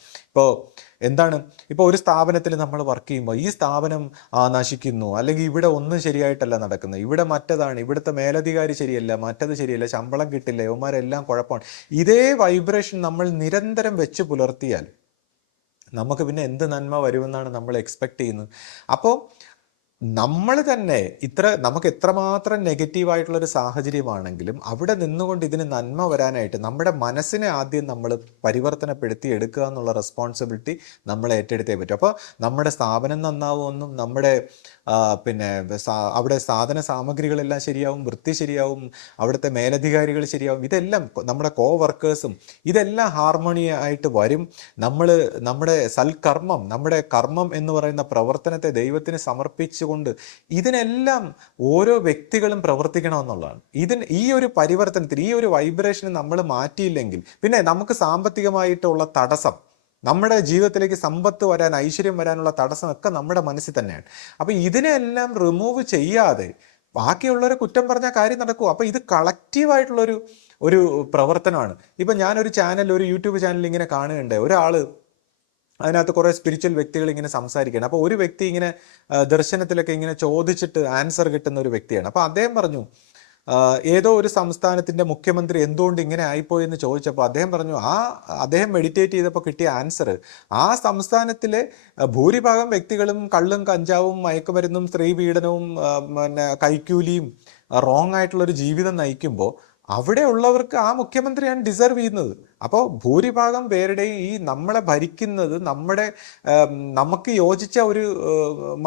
ഇപ്പോൾ ഒരു സ്ഥാപനത്തിൽ നമ്മൾ വർക്ക് ചെയ്യുമ്പോൾ ഈ സ്ഥാപനം നശിക്കുന്നു, അല്ലെങ്കിൽ ഇവിടെ ഒന്നും ശരിയായിട്ടല്ല നടക്കുന്നത്, ഇവിടെ മറ്റതാണ്, ഇവിടുത്തെ മേലധികാരി ശരിയല്ല, മറ്റത് ശരിയല്ല, ശമ്പളം കിട്ടില്ല, ഇവന്മാരെല്ലാം കുഴപ്പമാണ്, ഇതേ വൈബ്രേഷൻ നമ്മൾ നിരന്തരം വെച്ച് പുലർത്തിയാൽ നമുക്ക് പിന്നെ എന്ത് നന്മ വരുമെന്നാണ് നമ്മൾ എക്സ്പെക്ട് ചെയ്യുന്നത്? അപ്പോൾ നമ്മൾ തന്നെ നമുക്ക് എത്രമാത്രം നെഗറ്റീവായിട്ടുള്ളൊരു സാഹചര്യമാണെങ്കിലും അവിടെ നിന്നുകൊണ്ട് ഇതിന് നന്മ വരാനായിട്ട് നമ്മുടെ മനസ്സിനെ ആദ്യം നമ്മൾ പരിവർത്തനപ്പെടുത്തി എടുക്കുക എന്നുള്ള റെസ്പോൺസിബിലിറ്റി നമ്മൾ ഏറ്റെടുത്തേ പറ്റും. അപ്പോൾ നമ്മുടെ സ്ഥാപനം നന്നാവുമെന്നും, നമ്മുടെ അവിടെ സാധന സാമഗ്രികളെല്ലാം ശരിയാവും, വൃത്തി ശരിയാവും, അവിടുത്തെ മേലധികാരികൾ ശരിയാവും, ഇതെല്ലാം നമ്മുടെ വർക്കേഴ്സും ഇതെല്ലാം ഹാർമോണി ആയിട്ട് വരും. നമ്മുടെ സൽക്കർമ്മം, നമ്മുടെ കർമ്മം എന്ന് പറയുന്ന പ്രവർത്തനത്തെ ദൈവത്തിന് സമർപ്പിച്ചു കൊണ്ട് ഇതിനെല്ലാം ഓരോ വ്യക്തികളും പ്രവർത്തിക്കണമെന്നുള്ളതാണ്. ഈ ഒരു പരിവർത്തനത്തിൽ, ഈ ഒരു വൈബ്രേഷന് നമ്മൾ മാറ്റിയില്ലെങ്കിൽ പിന്നെ നമുക്ക് സാമ്പത്തികമായിട്ടുള്ള തടസ്സം, നമ്മുടെ ജീവിതത്തിലേക്ക് സമ്പത്ത് വരാൻ, ഐശ്വര്യം വരാനുള്ള തടസ്സമൊക്കെ നമ്മുടെ മനസ്സിൽ തന്നെയാണ്. അപ്പം ഇതിനെല്ലാം റിമൂവ് ചെയ്യാതെ ബാക്കിയുള്ളവരെ കുറ്റം പറഞ്ഞാൽ കാര്യം നടക്കും. അപ്പോൾ ഇത് കളക്റ്റീവായിട്ടുള്ളൊരു പ്രവർത്തനമാണ്. ഇപ്പം ഞാനൊരു ഒരു യൂട്യൂബ് ചാനൽ ഇങ്ങനെ കാണുകയുണ്ട്, ഒരാൾ അതിനകത്ത് കുറേ സ്പിരിച്വൽ വ്യക്തികൾ ഇങ്ങനെ സംസാരിക്കുകയാണ്. അപ്പോൾ ഒരു വ്യക്തി ഇങ്ങനെ ദർശനത്തിലൊക്കെ ഇങ്ങനെ ചോദിച്ചിട്ട് ആൻസർ കിട്ടുന്ന ഒരു വ്യക്തിയാണ്. അപ്പോൾ അദ്ദേഹം പറഞ്ഞു, ഏതോ ഒരു സംസ്ഥാനത്തിൻ്റെ മുഖ്യമന്ത്രി എന്തുകൊണ്ട് ഇങ്ങനെ ആയിപ്പോയി എന്ന് ചോദിച്ചപ്പോൾ അദ്ദേഹം പറഞ്ഞു, അദ്ദേഹം മെഡിറ്റേറ്റ് ചെയ്തപ്പോൾ കിട്ടിയ ആൻസർ, ആ സംസ്ഥാനത്തിലെ ഭൂരിഭാഗം വ്യക്തികളും കള്ളും കഞ്ചാവും മയക്കുമരുന്നും സ്ത്രീപീഡനവും കൈക്കൂലിയും റോങ് ആയിട്ടുള്ളൊരു ജീവിതം നയിക്കുമ്പോൾ അവിടെ ഉള്ളവർക്ക് ആ മുഖ്യമന്ത്രിയാണ് ഡിസർവ് ചെയ്യുന്നത്. അപ്പോൾ ഭൂരിഭാഗം പേരുടെയും ഈ നമ്മളെ ഭരിക്കുന്നത് നമുക്ക് യോജിച്ച ഒരു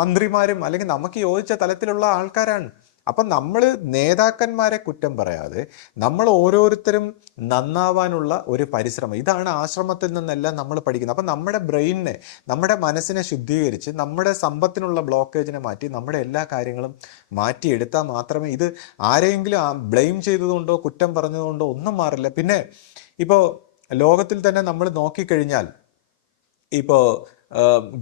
മന്ത്രിമാരും അല്ലെങ്കിൽ നമുക്ക് യോജിച്ച തലത്തിലുള്ള ആൾക്കാരാണ്. അപ്പം നമ്മൾ നേതാക്കന്മാരെ കുറ്റം പറയാതെ നമ്മൾ ഓരോരുത്തരും നന്നാവാനുള്ള ഒരു പരിശ്രമം, ഇതാണ് ആശ്രമത്തിൽ നിന്നെല്ലാം നമ്മൾ പഠിക്കുന്നത്. അപ്പം നമ്മുടെ ബ്രെയിനിനെ, നമ്മുടെ മനസ്സിനെ ശുദ്ധീകരിച്ച് നമ്മുടെ സമ്പത്തിനുള്ള ബ്ലോക്കേജിനെ മാറ്റി നമ്മുടെ എല്ലാ കാര്യങ്ങളും മാറ്റിയെടുത്താൽ മാത്രമേ ഇത് ആരെങ്കിലും ബ്ലെയിം ചെയ്തതുകൊണ്ടോ കുറ്റം പറഞ്ഞതുകൊണ്ടോ ഒന്നും മാറില്ല. പിന്നെ ഇപ്പോൾ ലോകത്തിൽ തന്നെ നമ്മൾ നോക്കിക്കഴിഞ്ഞാൽ ഇപ്പോൾ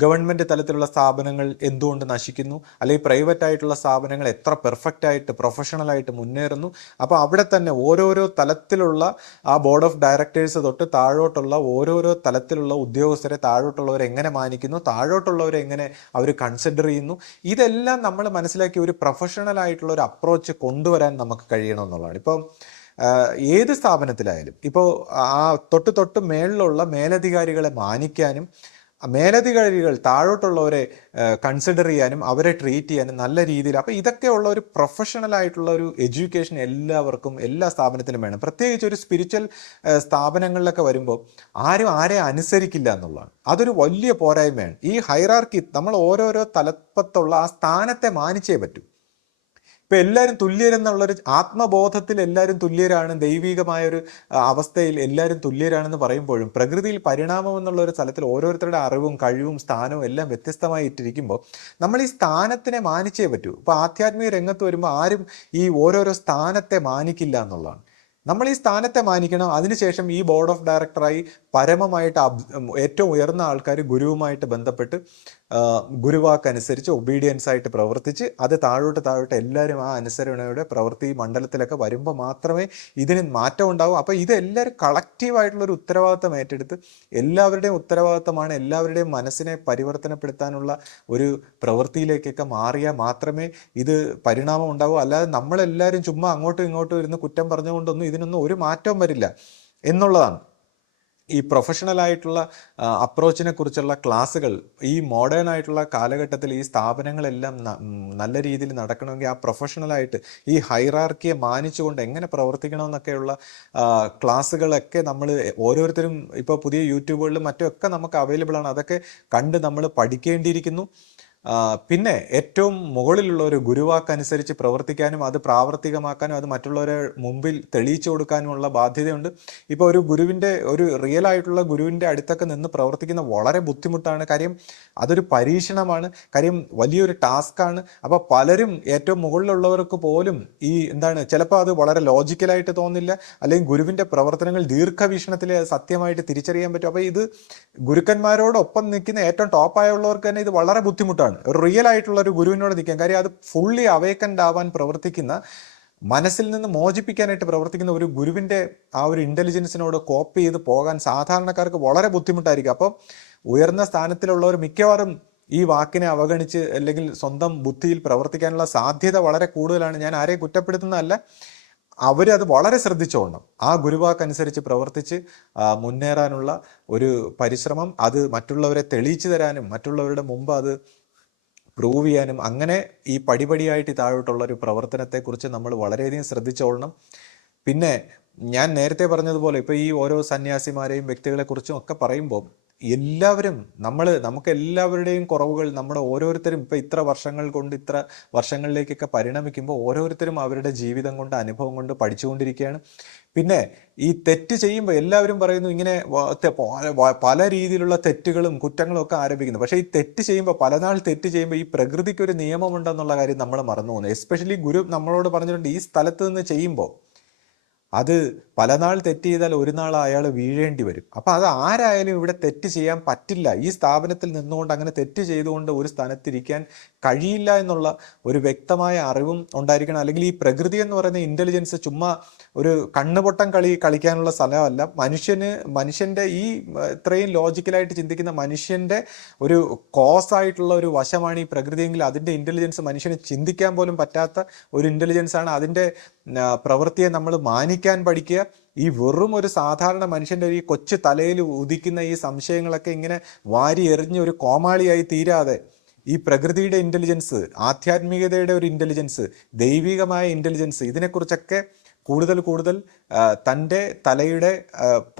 ഗവൺമെൻറ് തലത്തിലുള്ള സ്ഥാപനങ്ങൾ എന്തുകൊണ്ട് നശിക്കുന്നു, അല്ലെങ്കിൽ പ്രൈവറ്റ് ആയിട്ടുള്ള സ്ഥാപനങ്ങൾ എത്ര പെർഫെക്റ്റ് ആയിട്ട് പ്രൊഫഷണലായിട്ട് മുന്നേറുന്നു. അപ്പോൾ അവിടെ തന്നെ ഓരോരോ തലത്തിലുള്ള ആ ബോർഡ് ഓഫ് ഡയറക്ടേഴ്സ് തൊട്ട് താഴോട്ടുള്ള ഓരോരോ തലത്തിലുള്ള ഉദ്യോഗസ്ഥരെ താഴോട്ടുള്ളവരെ എങ്ങനെ മാനിക്കുന്നു, താഴോട്ടുള്ളവരെ എങ്ങനെ അവർ കൺസിഡർ ചെയ്യുന്നു, ഇതെല്ലാം നമ്മൾ മനസ്സിലാക്കി ഒരു പ്രൊഫഷണൽ ആയിട്ടുള്ള ഒരു അപ്രോച്ച് കൊണ്ടുവരാൻ നമുക്ക് കഴിയണം എന്നുള്ളതാണ്. ഇപ്പോൾ ഏത് സ്ഥാപനത്തിലായാലും ഇപ്പോൾ ആ തൊട്ട് മേളിലുള്ള മേലധികാരികളെ മാനിക്കാനും മേലധികാരികൾ താഴോട്ടുള്ളവരെ കൺസിഡർ ചെയ്യാനും അവരെ ട്രീറ്റ് ചെയ്യാനും നല്ല രീതിയിൽ, അപ്പോൾ ഇതൊക്കെയുള്ള ഒരു പ്രൊഫഷണൽ ആയിട്ടുള്ള ഒരു എഡ്യൂക്കേഷൻ എല്ലാവർക്കും എല്ലാ സ്ഥാപനത്തിലും വേണം. പ്രത്യേകിച്ച് ഒരു സ്പിരിച്വൽ സ്ഥാപനങ്ങളിലൊക്കെ വരുമ്പോൾ ആരും ആരെ അനുസരിക്കില്ല എന്നുള്ളതാണ്. അതൊരു വലിയ പോരായ്മയാണ്. ഈ ഹൈറാർക്കി നമ്മൾ ഓരോരോ തലപ്പത്തുള്ള ആ സ്ഥാനത്തെ മാനിച്ചേ പറ്റൂ. ഇപ്പം എല്ലാവരും തുല്യരെന്നുള്ളൊരു ആത്മബോധത്തിൽ എല്ലാവരും തുല്യരാണ്, ദൈവികമായൊരു അവസ്ഥയിൽ എല്ലാവരും തുല്യരാണെന്ന് പറയുമ്പോഴും പ്രകൃതിയിൽ പരിണാമം എന്നുള്ള ഒരു സ്ഥലത്തിൽ ഓരോരുത്തരുടെ അറിവും കഴിവും സ്ഥാനവും എല്ലാം വ്യത്യസ്തമായിട്ടിരിക്കുമ്പോൾ നമ്മൾ ഈ സ്ഥാനത്തിനെ മാനിച്ചേ പറ്റൂ. ഇപ്പോൾ ആധ്യാത്മിക രംഗത്ത് വരുമ്പോൾ ആരും ഈ ഓരോരോ സ്ഥാനത്തെ മാനിക്കില്ല എന്നുള്ളതാണ്. നമ്മൾ ഈ സ്ഥാനത്തെ മാനിക്കണം. അതിനുശേഷം ഈ ബോർഡ് ഓഫ് ഡയറക്ടറായി പരമമായിട്ട് ഏറ്റവും ഉയർന്ന ആൾക്കാർ ഗുരുവുമായിട്ട് ബന്ധപ്പെട്ട് ഗുരുവാക്കനുസരിച്ച് ഒബീഡിയൻസ് ആയിട്ട് പ്രവർത്തിച്ച് അത് താഴോട്ട് എല്ലാവരും ആ അനുസരണയുടെ പ്രവൃത്തി മണ്ഡലത്തിലൊക്കെ വരുമ്പോൾ മാത്രമേ ഇതിന് മാറ്റം ഉണ്ടാവൂ. അപ്പോൾ ഇത് എല്ലാവരും കളക്റ്റീവായിട്ടുള്ളൊരു ഉത്തരവാദിത്തം ഏറ്റെടുത്ത് എല്ലാവരുടെയും ഉത്തരവാദിത്തമാണ് എല്ലാവരുടെയും മനസ്സിനെ പരിവർത്തനപ്പെടുത്താനുള്ള ഒരു പ്രവൃത്തിയിലേക്കൊക്കെ മാറിയാൽ മാത്രമേ ഇത് പരിണാമം ഉണ്ടാവൂ. അല്ലാതെ നമ്മളെല്ലാവരും ചുമ്മാ അങ്ങോട്ടും ഇങ്ങോട്ടും ഇരുന്ന് കുറ്റം പറഞ്ഞുകൊണ്ടൊന്നും ഇതിനൊന്നും ഒരു മാറ്റവും വരില്ല എന്നുള്ളതാണ്. ഈ പ്രൊഫഷണൽ ആയിട്ടുള്ള അപ്രോച്ചിനെ കുറിച്ചുള്ള ക്ലാസ്സുകൾ ഈ മോഡേൺ ആയിട്ടുള്ള കാലഘട്ടത്തിൽ ഈ സ്ഥാപനങ്ങളെല്ലാം നല്ല രീതിയിൽ നടക്കണമെങ്കിൽ ആ പ്രൊഫഷണലായിട്ട് ഈ ഹൈറാർക്കിയെ മാനിച്ചുകൊണ്ട് എങ്ങനെ പ്രവർത്തിക്കണമെന്നൊക്കെയുള്ള ക്ലാസ്സുകളൊക്കെ നമ്മൾ ഓരോരുത്തരും ഇപ്പോൾ പുതിയ യൂട്യൂബുകളിലും മറ്റുമൊക്കെ നമുക്ക് അവൈലബിൾ ആണ്. അതൊക്കെ കണ്ട് നമ്മൾ പഠിക്കേണ്ടിയിരിക്കുന്നു. പിന്നെ ഏറ്റവും മുകളിലുള്ള ഒരു ഗുരുവാക്കനുസരിച്ച് പ്രവർത്തിക്കാനും അത് പ്രാവർത്തികമാക്കാനും അത് മറ്റുള്ളവരെ മുമ്പിൽ തെളിയിച്ചു കൊടുക്കാനുമുള്ള ബാധ്യതയുണ്ട്. ഇപ്പോൾ ഒരു ഗുരുവിൻ്റെ ഒരു റിയൽ ആയിട്ടുള്ള ഗുരുവിൻ്റെ അടുത്തൊക്കെ നിന്ന് പ്രവർത്തിക്കുന്ന വളരെ ബുദ്ധിമുട്ടാണ്. കാര്യം അതൊരു പരീക്ഷണമാണ്, കാര്യം വലിയൊരു ടാസ്ക്കാണ്. അപ്പോൾ പലരും ഏറ്റവും മുകളിലുള്ളവർക്ക് പോലും ഈ ചിലപ്പോൾ അത് വളരെ ലോജിക്കലായിട്ട് തോന്നില്ല, അല്ലെങ്കിൽ ഗുരുവിൻ്റെ പ്രവർത്തനങ്ങൾ ദീർഘവീക്ഷണത്തിൽ സത്യമായിട്ട് തിരിച്ചറിയാൻ പറ്റും. അപ്പോൾ ഇത് ഗുരുക്കന്മാരോടൊപ്പം നിൽക്കുന്ന ഏറ്റവും ടോപ്പായുള്ളവർക്ക് തന്നെ ഇത് വളരെ ബുദ്ധിമുട്ടാണ് റിയൽ ആയിട്ടുള്ള ഒരു ഗുരുവിനോട് നിൽക്കാൻ. കാര്യം അത് ഫുള്ളി അവേക്കൻഡ് ആവാൻ പ്രവർത്തിക്കുന്ന, മനസ്സിൽ നിന്ന് മോചിപ്പിക്കാനായിട്ട് പ്രവർത്തിക്കുന്ന ഒരു ഗുരുവിൻ്റെ ആ ഒരു ഇൻ്റലിജൻസിനോട് കോപ്പി ചെയ്ത് പോകാൻ സാധാരണക്കാർക്ക് വളരെ ബുദ്ധിമുട്ടായിരിക്കും. അപ്പം ഉയർന്ന സ്ഥാനത്തിലുള്ളവർ മിക്കവാറും ഈ വാക്കിനെ അവഗണിച്ച് അല്ലെങ്കിൽ സ്വന്തം ബുദ്ധിയിൽ പ്രവർത്തിക്കാനുള്ള സാധ്യത വളരെ കൂടുതലാണ്. ഞാൻ ആരെയും കുറ്റപ്പെടുത്തുന്നതല്ല, അവരത് വളരെ ശ്രദ്ധിച്ചോളണം. ആ ഗുരുവാക്കനുസരിച്ച് പ്രവർത്തിച്ച് മുന്നേറാനുള്ള ഒരു പരിശ്രമം, അത് മറ്റുള്ളവരെ തെളിയിച്ചു തരാനും മറ്റുള്ളവരുടെ മുമ്പ് അത് പ്രൂവ് ചെയ്യാനും, അങ്ങനെ ഈ പടിപടിയായിട്ട് താഴോട്ടുള്ള ഒരു പ്രവർത്തനത്തെക്കുറിച്ച് നമ്മൾ വളരെയധികം ശ്രദ്ധിച്ചോളണം. പിന്നെ ഞാൻ നേരത്തെ പറഞ്ഞതുപോലെ ഇപ്പോൾ ഈ ഓരോ സന്യാസിമാരെയും വ്യക്തികളെക്കുറിച്ചും ഒക്കെ പറയുമ്പോൾ എല്ലാവരും നമുക്ക് എല്ലാവരുടെയും കുറവുകൾ നമ്മുടെ ഓരോരുത്തരും ഇപ്പോൾ ഇത്ര വർഷങ്ങൾ കൊണ്ട് ഇത്ര വർഷങ്ങളിലേക്കൊക്കെ പരിണമിക്കുമ്പോൾ ഓരോരുത്തരും അവരുടെ ജീവിതം കൊണ്ട് അനുഭവം കൊണ്ട് പഠിച്ചുകൊണ്ടിരിക്കുകയാണ്. പിന്നെ ഈ തെറ്റ് ചെയ്യുമ്പോൾ എല്ലാവരും പറയുന്നു ഇങ്ങനെ പല രീതിയിലുള്ള തെറ്റുകളും കുറ്റങ്ങളും ഒക്കെ ആരംഭിക്കുന്നു. പക്ഷേ ഈ തെറ്റ് ചെയ്യുമ്പോൾ പലനാൾ തെറ്റ് ചെയ്യുമ്പോൾ ഈ പ്രകൃതിക്ക് ഒരു നിയമമുണ്ടെന്നുള്ള കാര്യം നമ്മൾ മറന്നു പോകുന്നു. എസ്പെഷ്യലി ഗുരു നമ്മളോട് പറഞ്ഞിട്ടുണ്ട്, ഈ സ്ഥലത്ത് നിന്ന് ചെയ്യുമ്പോൾ അത് പലനാൾ തെറ്റ് ചെയ്താൽ ഒരു നാൾ അയാൾ വീഴേണ്ടി വരും. അപ്പം അത് ആരായാലും ഇവിടെ തെറ്റ് ചെയ്യാൻ പറ്റില്ല. ഈ സ്ഥാപനത്തിൽ നിന്നുകൊണ്ട് അങ്ങനെ തെറ്റ് ചെയ്തുകൊണ്ട് ഒരു സ്ഥാനത്തിരിക്കാൻ കഴിയില്ല എന്നുള്ള ഒരു വ്യക്തമായ അറിവും ഉണ്ടായിരിക്കണം. അല്ലെങ്കിൽ ഈ പ്രകൃതി എന്ന് പറയുന്ന ഇൻ്റലിജൻസ് ചുമ്മാ ഒരു കണ്ണുപൊട്ടം കളിക്കാനുള്ള സ്ഥലമല്ല. മനുഷ്യൻ്റെ ഈ ഇത്രയും ലോജിക്കലായിട്ട് ചിന്തിക്കുന്ന മനുഷ്യൻ്റെ ഒരു കോസായിട്ടുള്ള ഒരു വശമാണ് ഈ പ്രകൃതിയെങ്കിൽ അതിൻ്റെ ഇൻ്റലിജൻസ് മനുഷ്യന് ചിന്തിക്കാൻ പോലും പറ്റാത്ത ഒരു ഇൻ്റലിജൻസാണ്. അതിൻ്റെ പ്രവൃത്തിയെ നമ്മൾ മാനിക്കാൻ പഠിക്കുക. ഈ വെറും ഒരു സാധാരണ മനുഷ്യൻ്റെ ഈ കൊച്ചു തലയിൽ ഉദിക്കുന്ന ഈ സംശയങ്ങളൊക്കെ ഇങ്ങനെ വാരി എറിഞ്ഞ് ഒരു കോമാളിയായി തീരാതെ ഈ പ്രകൃതിയുടെ ഇൻ്റലിജൻസ്, ആധ്യാത്മികതയുടെ ഒരു ഇൻ്റലിജൻസ്, ദൈവികമായ ഇൻ്റലിജൻസ്, ഇതിനെക്കുറിച്ചൊക്കെ കൂടുതൽ തൻ്റെ തലയുടെ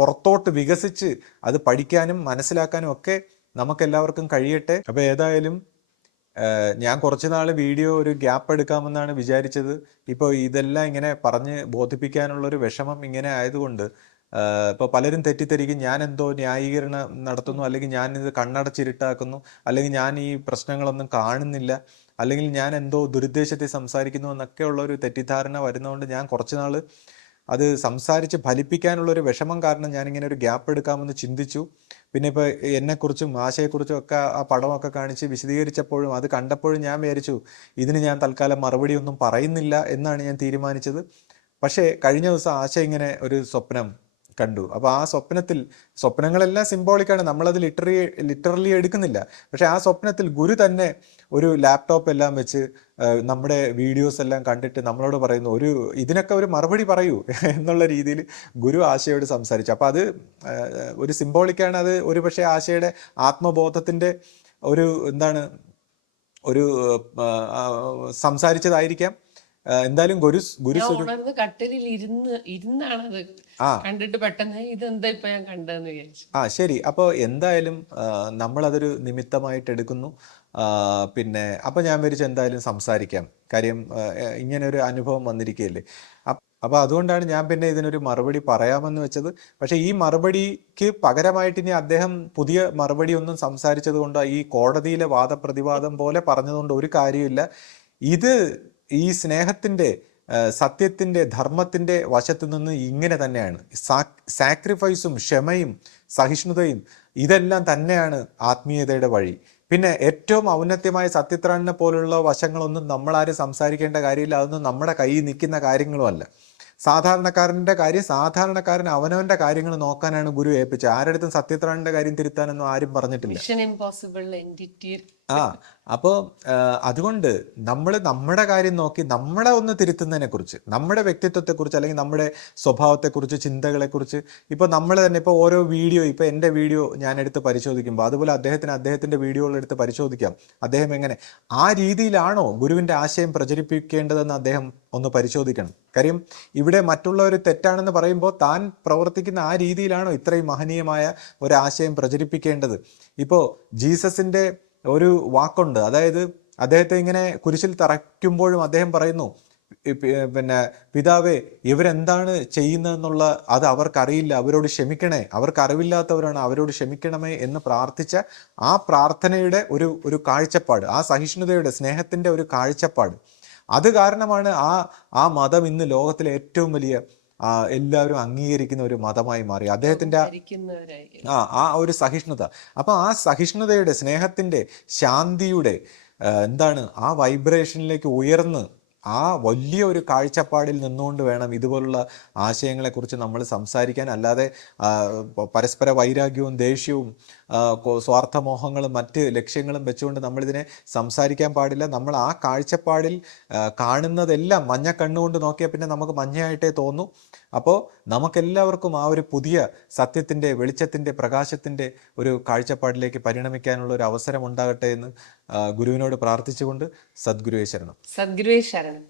പുറത്തോട്ട് വികസിച്ച് അത് പഠിക്കാനും മനസ്സിലാക്കാനും ഒക്കെ നമുക്കെല്ലാവർക്കും കഴിയട്ടെ. അപ്പോൾ ഏതായാലും ഞാൻ കുറച്ച് നാൾ വീഡിയോ ഒരു ഗ്യാപ്പ് എടുക്കാമെന്നാണ് വിചാരിച്ചത്. ഇപ്പോൾ ഇതെല്ലാം ഇങ്ങനെ പറഞ്ഞ് ബോധിപ്പിക്കാനുള്ളൊരു വിഷമം ഇങ്ങനെ ആയതുകൊണ്ട് ഇപ്പോൾ പലരും തെറ്റിദ്ധരിക്കും ഞാൻ എന്തോ ന്യായീകരണം നടത്തുന്നു, അല്ലെങ്കിൽ ഞാനിത് കണ്ണടച്ചിരുട്ടാക്കുന്നു, അല്ലെങ്കിൽ ഞാൻ ഈ പ്രശ്നങ്ങളൊന്നും കാണുന്നില്ല, അല്ലെങ്കിൽ ഞാൻ എന്തോ ദുരുദ്ദേശത്തിൽ സംസാരിക്കുന്നു എന്നൊക്കെയുള്ള ഒരു തെറ്റിദ്ധാരണ വരുന്നതുകൊണ്ട് ഞാൻ കുറച്ച് നാൾ അത് സംസാരിച്ച് ഫലിപ്പിക്കാനുള്ളൊരു വിഷമം കാരണം ഞാനിങ്ങനെ ഒരു ഗ്യാപ്പ് എടുക്കാമെന്ന് ചിന്തിച്ചു. പിന്നെ ഇപ്പോൾ എന്നെക്കുറിച്ചും ആശയെക്കുറിച്ചും ഒക്കെ ആ പടമൊക്കെ കാണിച്ച് വിശദീകരിച്ചപ്പോഴും അത് കണ്ടപ്പോഴും ഞാൻ വിചാരിച്ചു ഇതിന് ഞാൻ തൽക്കാലം മറുപടി ഒന്നും പറയുന്നില്ല എന്നാണ് ഞാൻ തീരുമാനിച്ചത്. പക്ഷേ കഴിഞ്ഞ ദിവസം ആശ ഇങ്ങനെ ഒരു സ്വപ്നം കണ്ടു. അപ്പോൾ ആ സ്വപ്നങ്ങളെല്ലാം സിംബോളിക്കാണ്, നമ്മളത് ലിറ്ററലി എടുക്കുന്നില്ല. പക്ഷെ ആ സ്വപ്നത്തിൽ ഗുരു തന്നെ ഒരു ലാപ്ടോപ്പ് എല്ലാം വെച്ച് നമ്മുടെ വീഡിയോസ് എല്ലാം കണ്ടിട്ട് നമ്മളോട് പറയുന്നു, ഇതിനൊക്കെ ഒരു മറുപടി പറയൂ എന്നുള്ള രീതിയിൽ ഗുരു ആശയോട് സംസാരിച്ചു. അപ്പോൾ അത് ഒരു സിംബോളിക്കാണ്. അത് ഒരു പക്ഷേ ആശയുടെ ആത്മബോധത്തിൻ്റെ ഒരു ഒരു സംസാരിച്ചതായിരിക്കാം. എന്തായാലും ഞാൻ ഉണർന്ന് കട്ടിലിൽ ഇരുന്നാണ് അത് കണ്ടിട്ട് പെട്ടെന്ന് ഇതെന്താ ഇപ്പൊ ഞാൻ കണ്ടതെന്ന് വിചാരിച്ചു. ശരി. അപ്പോൾ എന്തായാലും നമ്മളതൊരു നിമിത്തമായിട്ട് എടുക്കുന്നു. പിന്നെ അപ്പോൾ ഞാൻ വിചാരിച്ചു എന്തായാലും സംസാരിക്കാം, കാര്യം ഇങ്ങനെ ഒരു അനുഭവം വന്നിരിക്കുകയല്ലേ. അപ്പോൾ അതുകൊണ്ടാണ് ഞാൻ പിന്നെ ഇതിനൊരു മറുപടി പറയാമെന്ന് വെച്ചത്. പക്ഷേ ഈ മറുപടിക്ക് പകരമായിട്ട് ഇനി അദ്ദേഹം പുതിയ മറുപടി ഒന്നും സംസാരിച്ചത് കൊണ്ട്, ഈ കോടതിയിലെ വാദപ്രതിവാദം പോലെ പറഞ്ഞതുകൊണ്ട് ഒരു കാര്യമില്ല. ഇത് ഈ സ്നേഹത്തിൻ്റെ, സത്യത്തിൻ്റെ, ധർമ്മത്തിൻ്റെ വശത്തു നിന്ന് ഇങ്ങനെ തന്നെയാണ്. സാക്രിഫൈസും ക്ഷമയും സഹിഷ്ണുതയും ഇതെല്ലാം തന്നെയാണ് ആത്മീയതയുടെ വഴി. പിന്നെ ഏറ്റവും ഔന്നത്യമായ സത്യത്രാണിനെ പോലുള്ള വശങ്ങളൊന്നും നമ്മളാരും സംസാരിക്കേണ്ട കാര്യമില്ല. അതൊന്നും നമ്മുടെ കയ്യിൽ നിൽക്കുന്ന കാര്യങ്ങളുമല്ല. സാധാരണക്കാരൻ്റെ കാര്യം സാധാരണക്കാരൻ അവനവൻ്റെ കാര്യങ്ങൾ നോക്കാനാണ് ഗുരു ഏൽപ്പിച്ചത്. ആരുടെടുത്തും സത്യത്രാണിൻ്റെ കാര്യം തിരുത്താനൊന്നും ആരും പറഞ്ഞിട്ടില്ല. അപ്പോൾ അതുകൊണ്ട് നമ്മൾ നമ്മുടെ കാര്യം നോക്കി നമ്മളെ ഒന്ന് തിരുത്തുന്നതിനെ കുറിച്ച്, നമ്മുടെ വ്യക്തിത്വത്തെക്കുറിച്ച് അല്ലെങ്കിൽ നമ്മുടെ സ്വഭാവത്തെക്കുറിച്ച്, ചിന്തകളെക്കുറിച്ച്, ഇപ്പോൾ നമ്മൾ തന്നെ ഇപ്പോൾ ഓരോ വീഡിയോ, ഇപ്പോൾ എൻ്റെ വീഡിയോ ഞാൻ എടുത്ത് പരിശോധിക്കുമ്പോൾ അതുപോലെ അദ്ദേഹത്തിൻ്റെ വീഡിയോകൾ എടുത്ത് പരിശോധിക്കാം. അദ്ദേഹം എങ്ങനെ ആ രീതിയിലാണോ ഗുരുവിൻ്റെ ആശയം പ്രചരിപ്പിക്കേണ്ടതെന്ന് അദ്ദേഹം ഒന്ന് പരിശോധിക്കണം. കാര്യം ഇവിടെ മറ്റുള്ളവർ തെറ്റാണെന്ന് പറയുമ്പോൾ താൻ പ്രവർത്തിക്കുന്ന ആ രീതിയിലാണോ ഇത്രയും മഹനീയമായ ഒരാശയം പ്രചരിപ്പിക്കേണ്ടത്? ഇപ്പോൾ ജീസസിൻ്റെ ഒരു വാക്കുണ്ട്, അതായത് അദ്ദേഹത്തെ ഇങ്ങനെ കുരിശിൽ തറയ്ക്കുമ്പോഴും അദ്ദേഹം പറയുന്നു, പിന്നെ പിതാവേ ഇവരെന്താണ് ചെയ്യുന്നതെന്നുള്ള അത് അവർക്കറിയില്ല, അവരോട് ക്ഷമിക്കണേ, അവർക്ക് അറിവില്ലാത്തവരാണ്, അവരോട് ക്ഷമിക്കണമേ എന്ന് പ്രാർത്ഥിച്ച ആ പ്രാർത്ഥനയുടെ ഒരു കാഴ്ചപ്പാട്, ആ സഹിഷ്ണുതയുടെ, സ്നേഹത്തിൻ്റെ ഒരു കാഴ്ചപ്പാട്, അത് കാരണമാണ് ആ മതം ഇന്ന് ലോകത്തിലെ ഏറ്റവും വലിയ എല്ലാവരും അംഗീകരിക്കുന്ന ഒരു മതമായി മാറി. അദ്ദേഹത്തിൻ്റെ ആ ഒരു സഹിഷ്ണുത. അപ്പോൾ ആ സഹിഷ്ണുതയുടെ, സ്നേഹത്തിൻ്റെ, ശാന്തിയുടെ ആ വൈബ്രേഷനിലേക്ക് ഉയർന്ന് ആ വലിയ ഒരു കാഴ്ചപ്പാടിൽ നിന്നുകൊണ്ട് വേണം ഇതുപോലുള്ള ആശയങ്ങളെക്കുറിച്ച് നമ്മൾ സംസാരിക്കാൻ. അല്ലാതെ പരസ്പര വൈരാഗ്യവും ദേഷ്യവും സ്വാർത്ഥമോഹങ്ങളും മറ്റ് ലക്ഷ്യങ്ങളും വെച്ചുകൊണ്ട് നമ്മളിതിനെ സംസാരിക്കാൻ പാടില്ല. നമ്മൾ ആ കാഴ്ചപ്പാടിൽ കാണുന്നതെല്ലാം മഞ്ഞ കണ്ണുകൊണ്ട് നോക്കിയാൽ പിന്നെ നമുക്ക് മഞ്ഞയായിട്ടേ തോന്നൂ. അപ്പോൾ നമുക്കെല്ലാവർക്കും ആ ഒരു പുതിയ സത്യത്തിൻ്റെ, വെളിച്ചത്തിൻ്റെ, പ്രകാശത്തിൻ്റെ ഒരു കാഴ്ചപ്പാടിലേക്ക് പരിണമിക്കാനുള്ള ഒരു അവസരം ഉണ്ടാകട്ടെ എന്ന് ഗുരുവിനോട് പ്രാർത്ഥിച്ചുകൊണ്ട് സദ്ഗുരുവേ ശരണം.